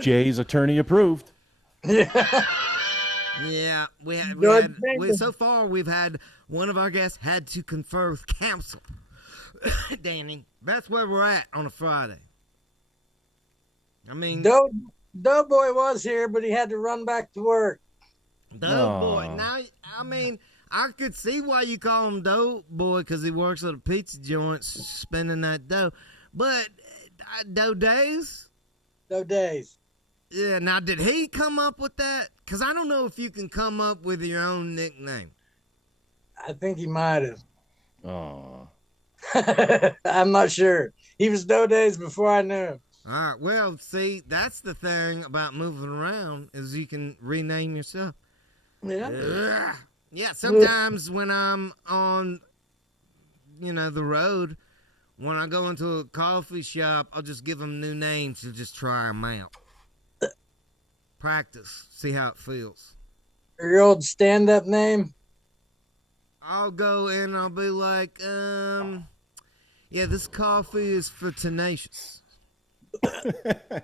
Jay's attorney approved. Yeah. Yeah, Good so far we've had one of our guests had to confer with counsel. Danny, that's where we're at on a Friday. I mean, Doughboy was here, but he had to run back to work. Doughboy. Now, I mean, I could see why you call him Doughboy because he works at a pizza joint spending that dough. But Dough Days? Dough Days. Yeah, now did he come up with that? Because I don't know if you can come up with your own nickname. I think he might have. Oh. I'm not sure. He was Dough Days before I knew him. All right, well, see, that's the thing about moving around is you can rename yourself. Yeah. Yeah, sometimes when I'm on, the road, when I go into a coffee shop, I'll just give them new names to just try them out. Practice, see how it feels. Your old stand-up name? I'll go in, I'll be like, yeah, this coffee is for Tenacious. I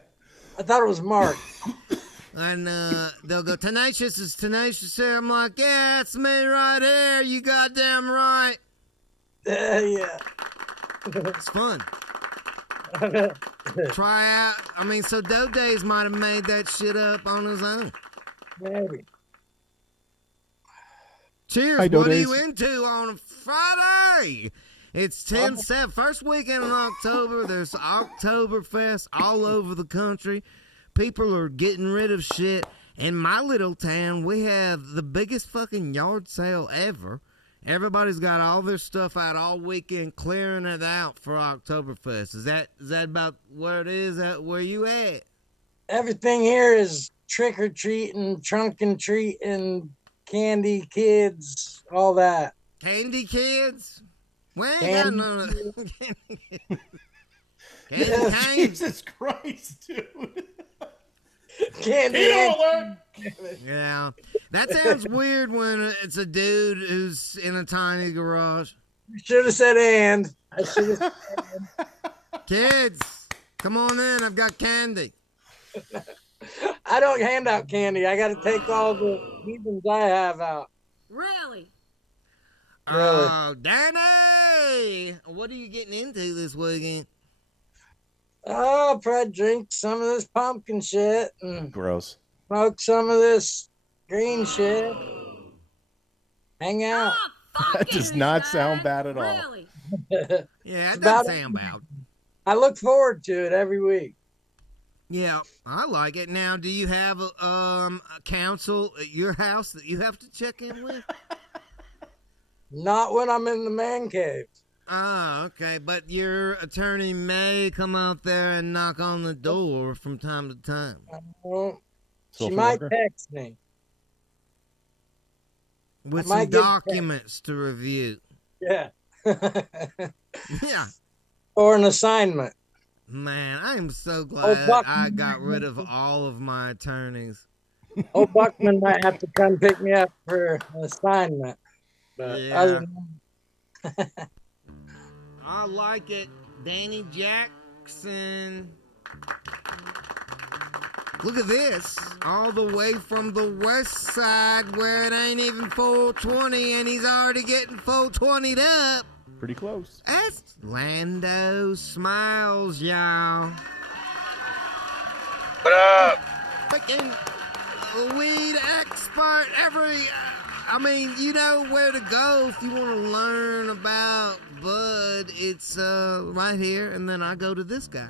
thought it was Mark. And they'll go, Tenacious is Tenacious here. I'm like, yeah, it's me right here. You goddamn right. Yeah. It's fun. Try out. I mean, so Dough Days might have made that shit up on his own. Maybe. Cheers. Hi, What Dough are you Days. into on a Friday? It's 10-7. First weekend in October. There's Oktoberfest all over the country. People are getting rid of shit. In my little town, we have the biggest fucking yard sale ever. Everybody's got all their stuff out all weekend, clearing it out for Oktoberfest. Is that about where it is? Where you at? Everything here is trick-or-treating, trunk-and-treating, candy kids, all that. Candy kids? We ain't got Candy none of that. Candy Yeah, canes. Jesus Christ, dude. Candy. Yeah. That sounds weird when it's a dude who's in a tiny garage. You should have said and. I should have said Kids, come on in. I've got candy. I don't hand out candy. I got to take all the heathens I have out. Really? Oh, Danny! What are you getting into this weekend? Oh, I'll probably drink some of this pumpkin shit and Gross. smoke some of this green shit. Hang out. That does not sound bad at all. Really? Yeah, that about doesn't sound bad. I look forward to it every week. Yeah, I like it. Now, do you have a council at your house that you have to check in with? Not when I'm in the man cave. Oh, okay. But your attorney may come out there and knock on the door from time to time. Well, she Social might worker? text me. With I might some get documents to review. Yeah. Yeah. Or an assignment. Man, I am so glad Buck- I got rid of all of my attorneys. Old Buckman might have to come pick me up for an assignment. But Yeah. other than I like it. Danny Jackson. Look at this. All the way from the west side where it ain't even 420 and he's already getting 420'd up. Pretty close. That's Lando Smiles, y'all. What up? Freaking weed expert. I mean, you know where to go if you want to learn about bud. It's right here, and then I go to this guy.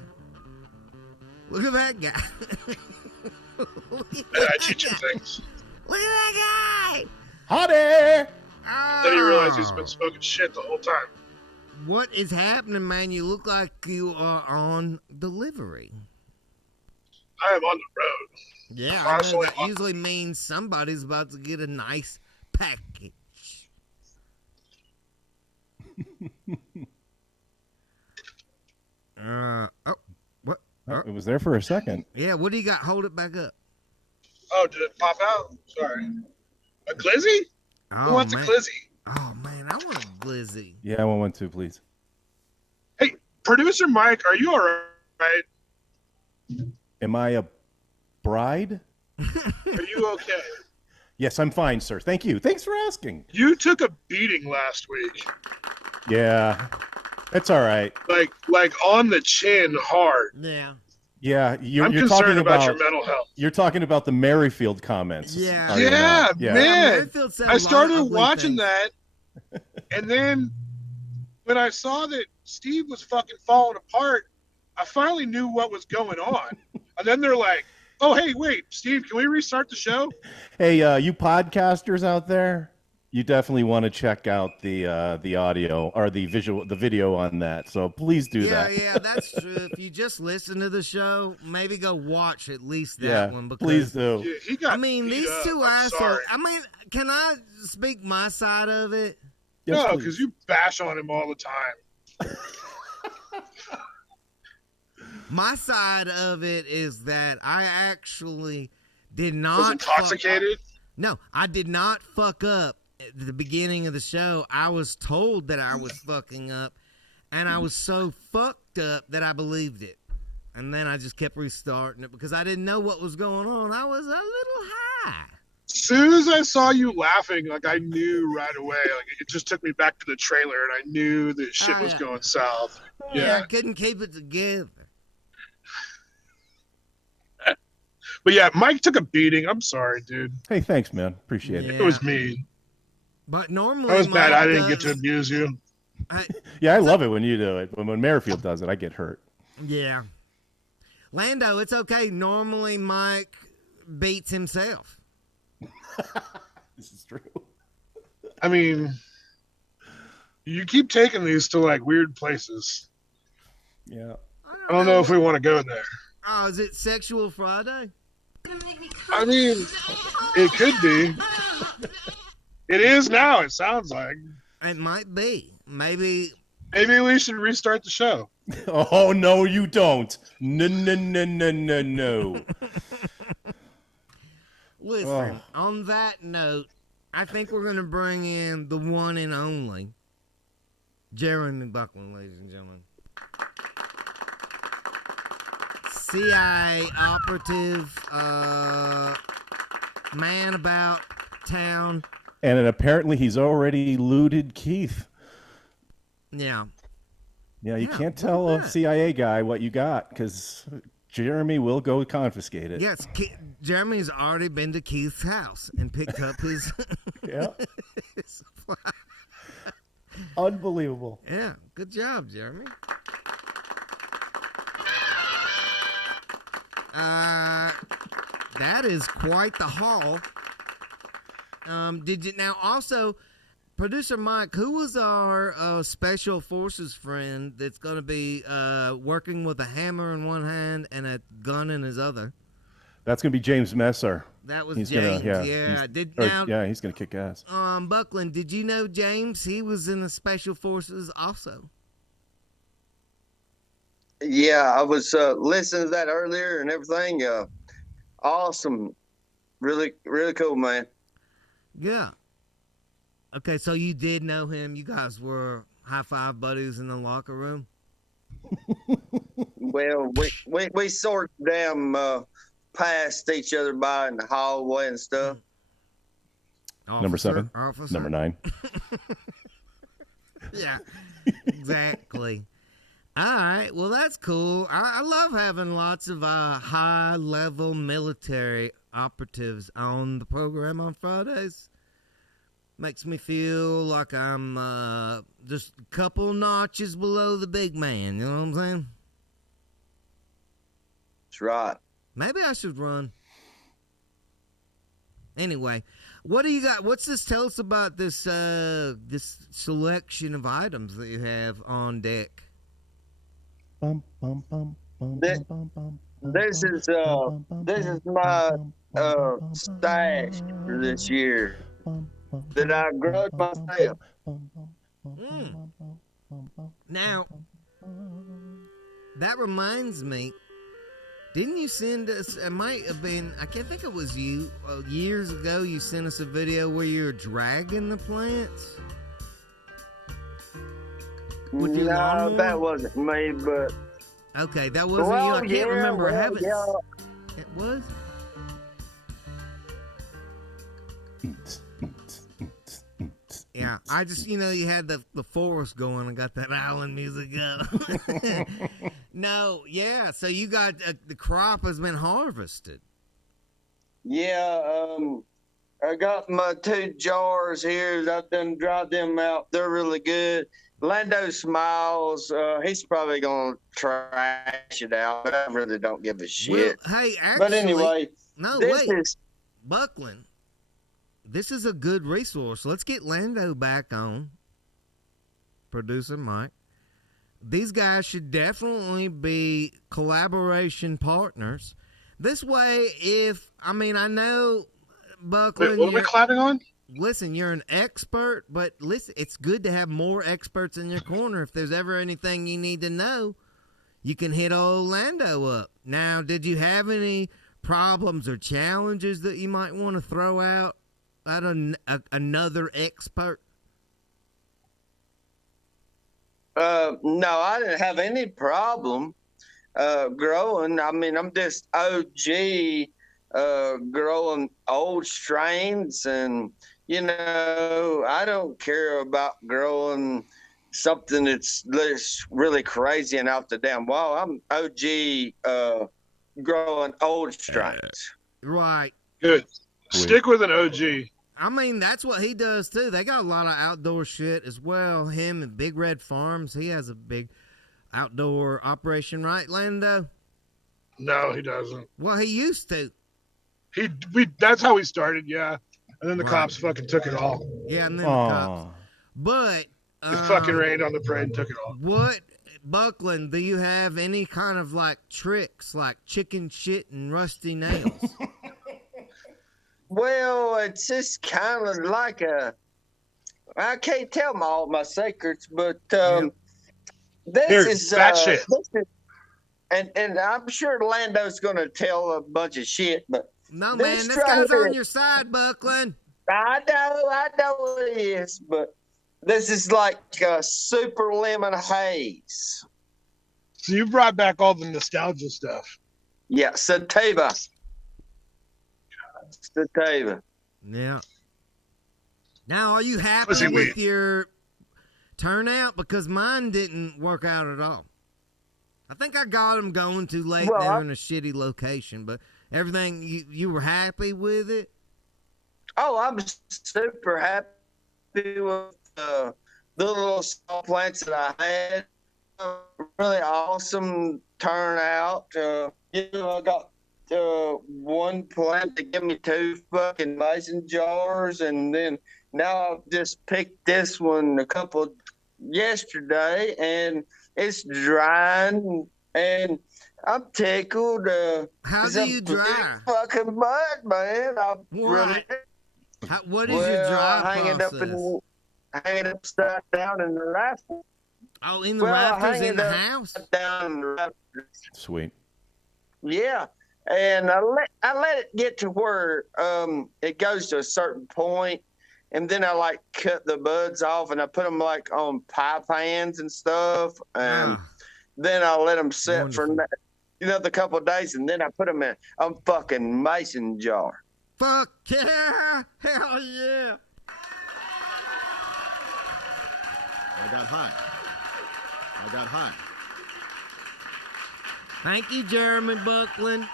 Look at that guy. I teach him things. Look at that guy. Hottie! I didn't realize he's been smoking shit the whole time. What is happening, man? You look like you are on delivery. I am on the road. Yeah, I know that usually means somebody's about to get a nice package. What? Oh, it was there for a second. Yeah, what do you got? Hold it back up. Oh, did it pop out? Sorry. A glizzy? Who wants a glizzy? Oh man, I want a glizzy. Yeah, I want one too, please. Hey, producer Mike, are you all right? Am I a bride? Are you okay? Yes, I'm fine, sir. Thank you. Thanks for asking. You took a beating last week. Yeah, that's all right. Like on the chin, hard. Yeah. Yeah, you're I'm talking concerned about your mental health. You're talking about the Merrifield comments. Yeah. are you not? Man. Merrifield said a I lot of started ugly watching things. that, and then when I saw that Steve was fucking falling apart, I finally knew what was going on. And then they're like, "Oh, hey, wait, Steve, can we restart the show?" Hey, you podcasters out there, you definitely want to check out the audio or the video on that. So please do that. Yeah, that's true. If you just listen to the show, maybe go watch at least that Yeah, one. Because, please do. Yeah, he got beat these up. two I'm assholes. sorry. I mean, can I speak my side of it? Yes, No, please. because you bash on him all the time. My side of it is that I actually did not. Was intoxicated? No, I did not fuck up at the beginning of the show. I was told that I was fucking up, and I was so fucked up that I believed it. And then I just kept restarting it because I didn't know what was going on. I was a little high. As soon as I saw you laughing, like I knew right away. Like it just took me back to the trailer, and I knew that shit was going south. Yeah, I couldn't keep it together. But yeah, Mike took a beating. I'm sorry, dude. Hey, thanks, man. Appreciate it. It was me. But normally, I was mad Mike I didn't get does- to abuse you. Yeah, I love it when you do it. When Merrifield does it, I get hurt. Yeah. Lando, it's okay. Normally, Mike beats himself. This is true. I mean, you keep taking these to like weird places. Yeah. I don't know if we want to go there. Oh, is it Sexual Friday? I mean, it could be. It is now, it sounds like. It might be. Maybe we should restart the show. Oh, no, you don't. No. Listen, on that note, I think we're going to bring in the one and only Jeremy Buckland, ladies and gentlemen. CIA operative, man about town. And then apparently he's already looted Keith. Yeah. Yeah, you Yeah, can't look tell at a that. CIA guy what you got because Jeremy will go confiscate it. Yes, Jeremy's already been to Keith's house and picked up his. Yeah. Unbelievable. Yeah, good job, Jeremy. That is quite the haul. Did you now also, producer Mike? Who was our special forces friend that's going to be working with a hammer in one hand and a gun in his other? That's going to be James Messer. That was He's James. Gonna, yeah, he's going to kick ass. Buckland, did you know James? He was in the special forces also. Yeah, I was listening to that earlier and everything. Awesome. Really, really cool, man. Yeah. Okay, so you did know him. You guys were high five buddies in the locker room. Well, we sort of damn passed each other by in the hallway and stuff. Number 7. Officer. Number 9. Yeah, exactly. All right, well, that's cool. I love having lots of high-level military operatives on the program on Fridays. Makes me feel like I'm just a couple notches below the big man, you know what I'm saying? That's right. Maybe I should run. Anyway, what do you got? What's this? Tell us about this this selection of items that you have on deck. This is my stash for this year that I growed myself. Now, that reminds me, Didn't you send us? It might have been. I can't think it was you. Years ago, you sent us a video where you were dragging the plants. With your No, lawnmower? that wasn't me, but Okay, that wasn't you. I can't remember. I haven't. yeah. It was. Yeah, I just, you had the forest going and got that island music up. No, yeah, so you got, the crop has been harvested. Yeah, I got my 2 jars here. I've done dried them out. They're really good. Lando smiles. He's probably gonna trash it out, but I really don't give a shit. Well, hey, actually, but anyway, no, this wait, is Buckland. This is a good resource. Let's get Lando back on. Producer Mike. These guys should definitely be collaboration partners. This way, I know, Buckland. Wait, what are we clapping on? Listen, you're an expert, but listen, it's good to have more experts in your corner. If there's ever anything you need to know, you can hit old Lando up. Now, did you have any problems or challenges that you might want to throw out at another expert? No, I didn't have any problem growing. I mean, I'm just OG growing old strains, and I don't care about growing something that's really crazy and out the damn wall. I'm OG growing old strains. Right. Good. Stick with an OG. I mean, that's what he does too. They got a lot of outdoor shit as well. Him and Big Red Farms. He has a big outdoor operation, right, Lando? No, he doesn't. Well, he used to. That's how we started, yeah. And then the Right. cops fucking took it all. Yeah, and then the cops. But It fucking rained on the parade and took it all. what, Buckland? Do you have any kind of like tricks, like chicken shit and rusty nails? Well, it's just kind of like I can't tell all my secrets, but this Here, is that shit. And I'm sure Lando's going to tell a bunch of shit, but No, man, this guy's on your side, Buckland. I know it is, but this is like super lemon haze. So you brought back all the nostalgia stuff. Yeah, sativa. Sativa. Yeah. Now, are you happy Pussy with weed. your turnout? Because mine didn't work out at all. I think I got them going too late. Well, They were in a shitty location, but everything, you were happy with it? Oh, I'm super happy with the little small plants that I had. Really awesome turnout. I got one plant to give me 2 fucking mason jars, and then now I've just picked this one yesterday, and it's drying, and I'm tickled. How do you dry? Fucking mud, man. What? What is your dry Hang it upside down in the rafters. Oh, in the rafters in the house? Down in the rafters. Sweet. Yeah, and I let it get to where it goes to a certain point, and then I like cut the buds off, and I put them like on pie pans and stuff, and then I let them sit for another couple of days, and then I put them in a fucking mason jar. Fuck yeah! Hell yeah! I got high. Thank you, Jeremy Buckland.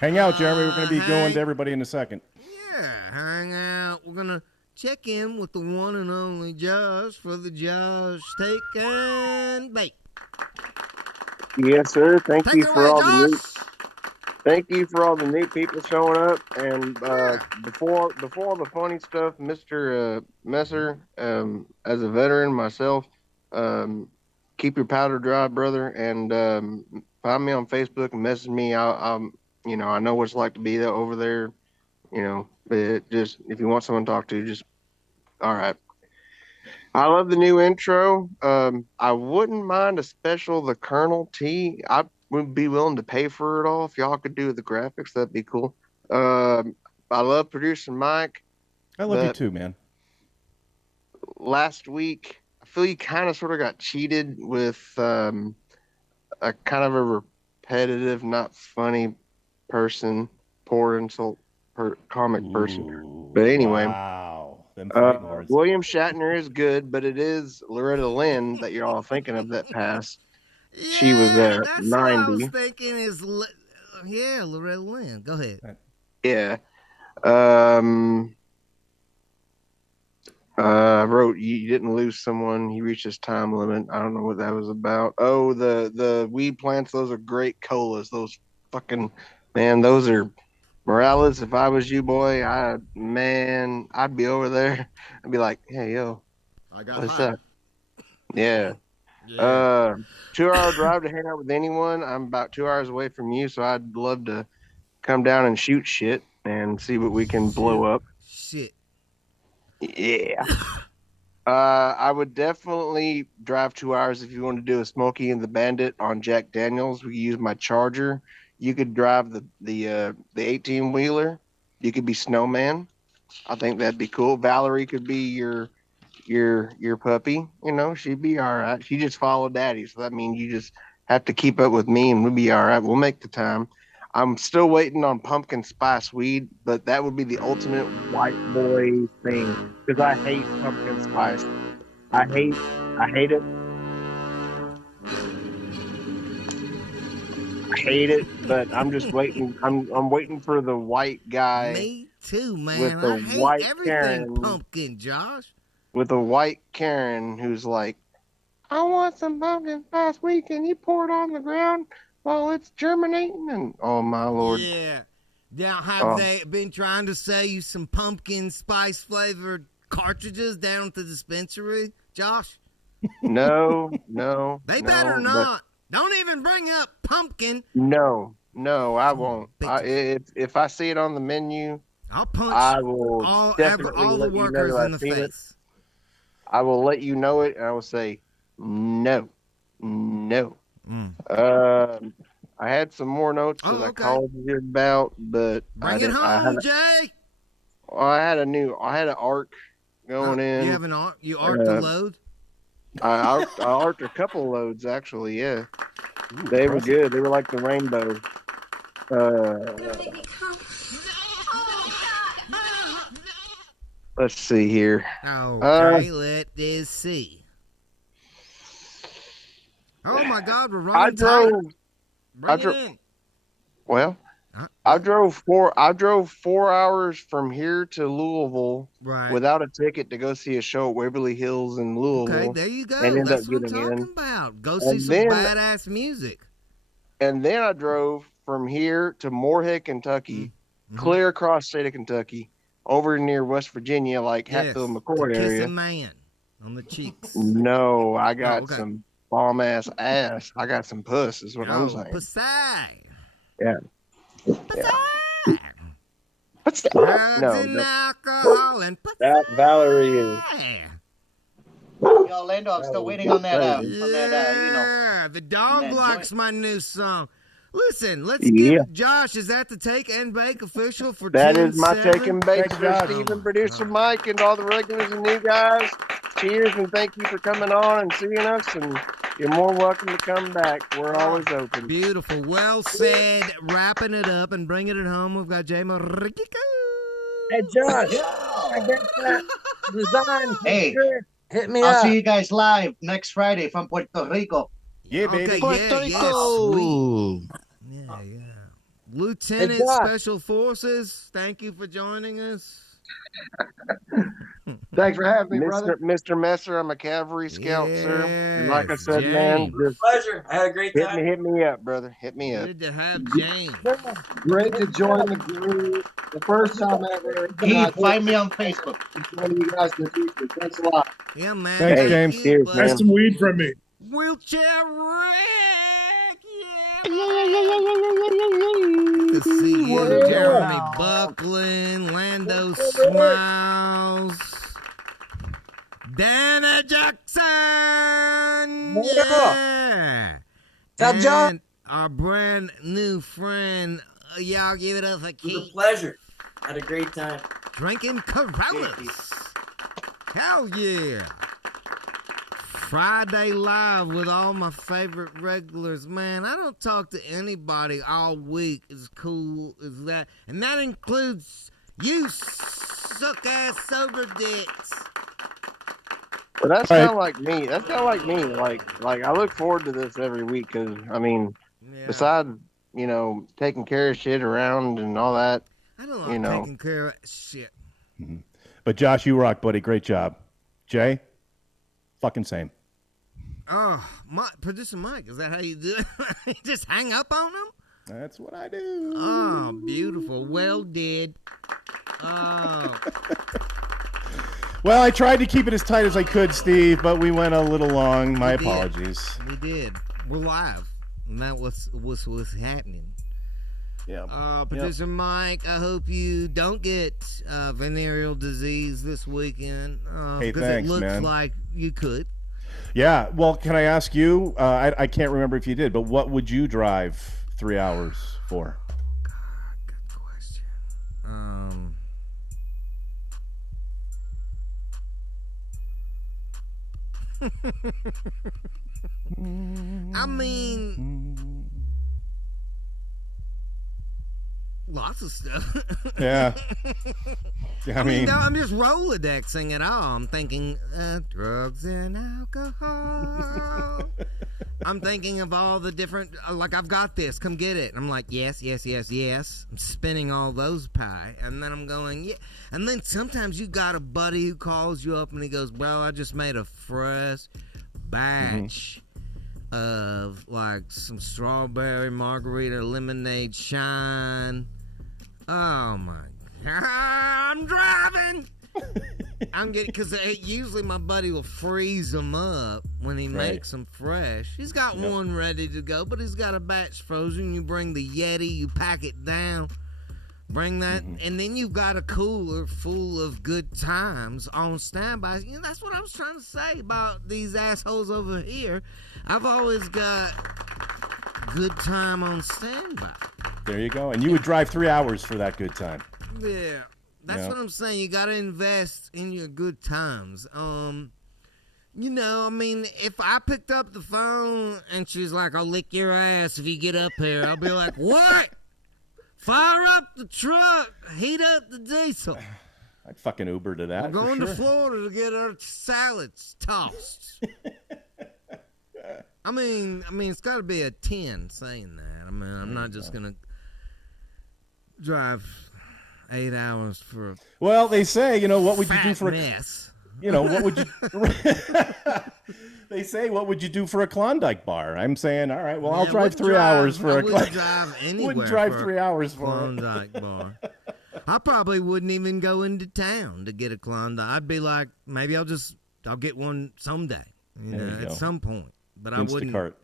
Hang out, Jeremy. We're going to be going to everybody in a second. Yeah, hang out. We're going to check in with the one and only Josh for the Josh Take and Bake. Yes, sir. Thank Take you it for away, all the Josh. thank you for all the new people showing up. And before the funny stuff, Mr. Messer, as a veteran myself, keep your powder dry, brother, and find me on Facebook and message me. I know what it's like to be there over there. But just if you want someone to talk to, just all right. I love the new intro. I wouldn't mind a special the Colonel T. would be willing to pay for it all. If y'all could do the graphics, that'd be cool. I love producing Mike. I love you too, man. Last week, I feel you kind of sort of got cheated with a kind of a repetitive, not funny person, poor insult comic person. But anyway, wow. Them fighting words. William Shatner is good, but it is Loretta Lynn that you're all thinking of that passed. She was there That's 90. what I was thinking is, Loretta Lynn. Go ahead. Yeah. I wrote you didn't lose someone. He reached his time limit. I don't know what that was about. Oh, the weed plants. Those are great colas. Those fucking man. Those are Morales. If I was you, boy, I'd be over there. I'd be like, hey, yo, what's high. up? Yeah. 2-hour drive to hang out with anyone. I'm about 2 hours away from you, so I'd love to come down and shoot shit and see what we can blow up. Shit. Yeah. I would definitely drive 2 hours if you want to do a Smokey and the Bandit on Jack Daniels. We use my Charger. You could drive the 18-wheeler. You could be Snowman. I think that'd be cool. Valerie could be your puppy. You know, she'd be all right. She just followed Daddy, so that means you just have to keep up with me, and we'll be all right. We'll make the time. I'm still waiting on pumpkin spice weed, but that would be the ultimate white boy thing because I hate pumpkin spice. I hate it. I hate it, but I'm just waiting. I'm waiting for the white guy. Me too, man. With the I hate white everything Karen. pumpkin, Josh. With a white Karen who's like, I want some pumpkin spice weed. Can you pour it on the ground while it's germinating? And oh my lord. Yeah. Now, have they been trying to sell you some pumpkin spice flavored cartridges down at the dispensary, Josh? No. They better not. Don't even bring up pumpkin. No, I won't. If I see it on the menu, I'll punch I will all definitely the let you workers know in the I've seen it. face. I will let you know it, and I will say no. I had some more notes that I called you about, but Bring it home, Jay. I had an arc going in. You have an arc? You arc the load? I arced a couple loads actually. Yeah, they were good. They were like the rainbow. Let's see here. Okay, let us see. Oh my God, we're running tight. Bring it in. Well, I drove 4 hours from here to Louisville without a ticket to go see a show at Waverly Hills in Louisville. Okay, there you go. And ended That's up what I'm getting talking in. about. Go see some badass music. And then I drove from here to Moorhead, Kentucky, clear across the state of Kentucky, over near West Virginia, like Hatfield McCoy Kiss area. a man on the cheeks. No, I got some bomb ass. I got some puss, is what I'm saying. Pussy. Yeah. Drugs and alcohol and pussy. That Valerie is. Yo, Orlando, I'm still waiting on that. The dog that likes my new song. Listen, let's give Josh. Is that the Take and Bake official for That is my 10-7? Take and Bake for Steven, producer Mike, and all the regulars and new guys. Cheers and thank you for coming on and seeing us. And you're more welcome to come back. We're always open. Beautiful. Well said. Wrapping it up and bringing it home. We've got Jay Marrico. Hey, Josh. I got that design. Hey, hit me I'll up. see you guys live next Friday from Puerto Rico. Yeah, baby. Okay, Puerto Rico. Rico. Yeah. Lieutenant Special Forces, thank you for joining us. Thanks for having me, brother. Mr. Messer, I'm a cavalry scout, sir. And like I said, James. man, just Pleasure. I had a great time. hit me up, brother. Hit me up. Good to have James. Great to join the group. The first time ever. Keith, find me on Facebook. Join you guys in the future. Thanks a lot. Yeah, man. Thanks, Thank James. you, Cheers, buddy. man. Have some weed from me. Wheelchair Rick. To see you, Jeremy Buckland, Lando Smiles, Dana Jackson. Yeah. Tell John. our brand new friend. Y'all give it up for It was Keith. a pleasure. Had a great time. Drinking Corollas. Hell yeah. Friday Live with all my favorite regulars. Man, I don't talk to anybody all week as cool as that. And that includes you suck-ass sober dicks. But that's kind of like me. That's kind of like me. Like I look forward to this every week because I mean, besides taking care of shit around and all that, I don't like taking care of shit. Mhm. But Josh, you rock, buddy. Great job. Jay, fucking same. Oh, producer Mike, is that how you do it? You just hang up on them? That's what I do. Oh, beautiful. Well did. Oh. Well, I tried to keep it as tight as I could, Steve, but we went a little long. My apologies. We did. We're live. And that was what's happening. Yeah. Producer Mike, I hope you don't get venereal disease this weekend. Hey, because thanks, it looks man. like you could. Yeah. Well, can I ask you? I can't remember if you did, but what would you drive 3 hours for? Good question. I mean, lots of stuff. Yeah. I mean, no, I'm just Rolodexing it all. I'm thinking drugs and alcohol. I'm thinking of all the different, like, I've got this, come get it. And I'm like, yes, yes, yes, yes. I'm spinning all those pie. And then I'm going, yeah. And then sometimes you got a buddy who calls you up and he goes, well, I just made a fresh batch of, like, some strawberry margarita lemonade shine. Oh, my God. I'm driving. I'm getting, because usually my buddy will freeze them up when he makes them fresh. He's got one ready to go, but he's got a batch frozen. You bring the Yeti, you pack it down, bring that, and then you've got a cooler full of good times on standby. You know, that's what I was trying to say about these assholes over here. I've always got good time on standby. There you go. And you would drive 3 hours for that good time. Yeah. That's what I'm saying. You got to invest in your good times. You know, I mean, if I picked up the phone and she's like, I'll lick your ass if you get up here, I'll be like, what? Fire up the truck. Heat up the diesel. I'd fucking Uber to that. We're going for to sure. Florida to get our salads tossed. I mean, it's got to be a 10 saying that. I mean, I'm not just going to drive 8 hours for a Well, they say, what would you do for mess? What would you... They say, what would you do for a Klondike bar? I'm saying, all right, well, I'll drive 3 hours for a Klondike. Drive anywhere. Wouldn't drive for 3 hours for Klondike bar. I probably wouldn't even go into town to get a Klondike. I'd be like, maybe I'll get one someday, at some point. But I wouldn't. Instacart.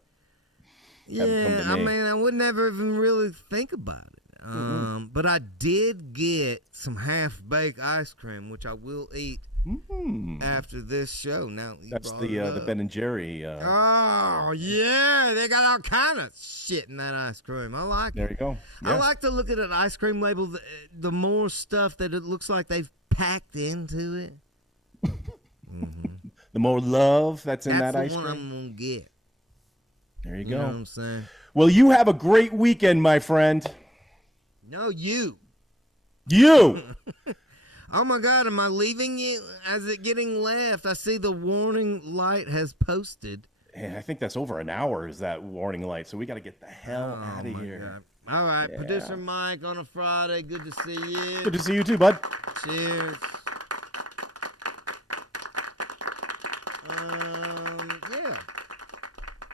Yeah, I mean, I would never even really think about it. But I did get some half-baked ice cream, which I will eat after this show. Now that's the Ben and Jerry. Oh yeah, they got all kind of shit in that ice cream. I like it. There you go. Yeah. I like to look at an ice cream label. The more stuff that it looks like they've packed into it, the more love that's in that ice the one cream. I'm gonna get. There you You go. know what I'm saying? Well, you have a great weekend, my friend. No, you. You. Oh my God, am I leaving you? Is it getting left? I see the warning light has posted. Yeah, I think that's over an hour is that warning light, so we got to get the hell out of here. God. All right, Producer Mike on a Friday. Good to see you. Good to see you too, bud. Cheers. Yeah.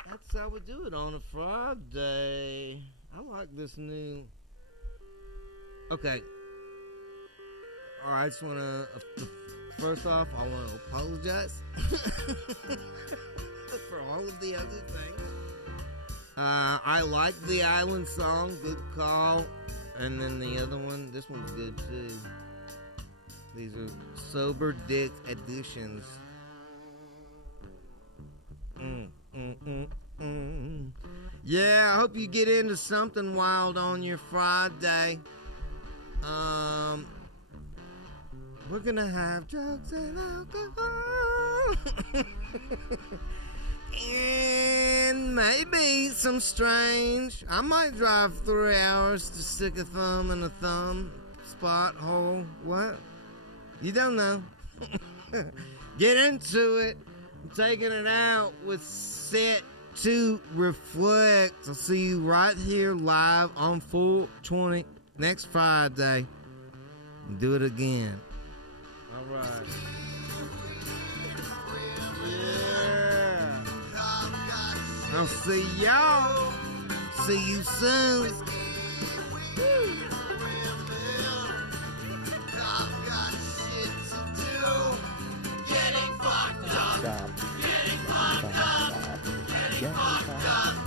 That's how we do it on a Friday. I like this new... Okay. All right, I just want to... First off, I want to apologize for all of the other things. I like the Island song, good call. And then the other one, this one's good too. These are Sober Dick editions. Yeah, I hope you get into something wild on your Friday. We're gonna have drugs and alcohol. And maybe some strange. I might drive 3 hours to stick a thumb in a thumb spot hole. What? You don't know. Get into it. I'm taking it out with Set to Reflect. I'll see you right here live on 420 next Friday. Do it again. All right. Yeah. I'll see y'all. See you soon. Stop. Stop. Stop. Stop.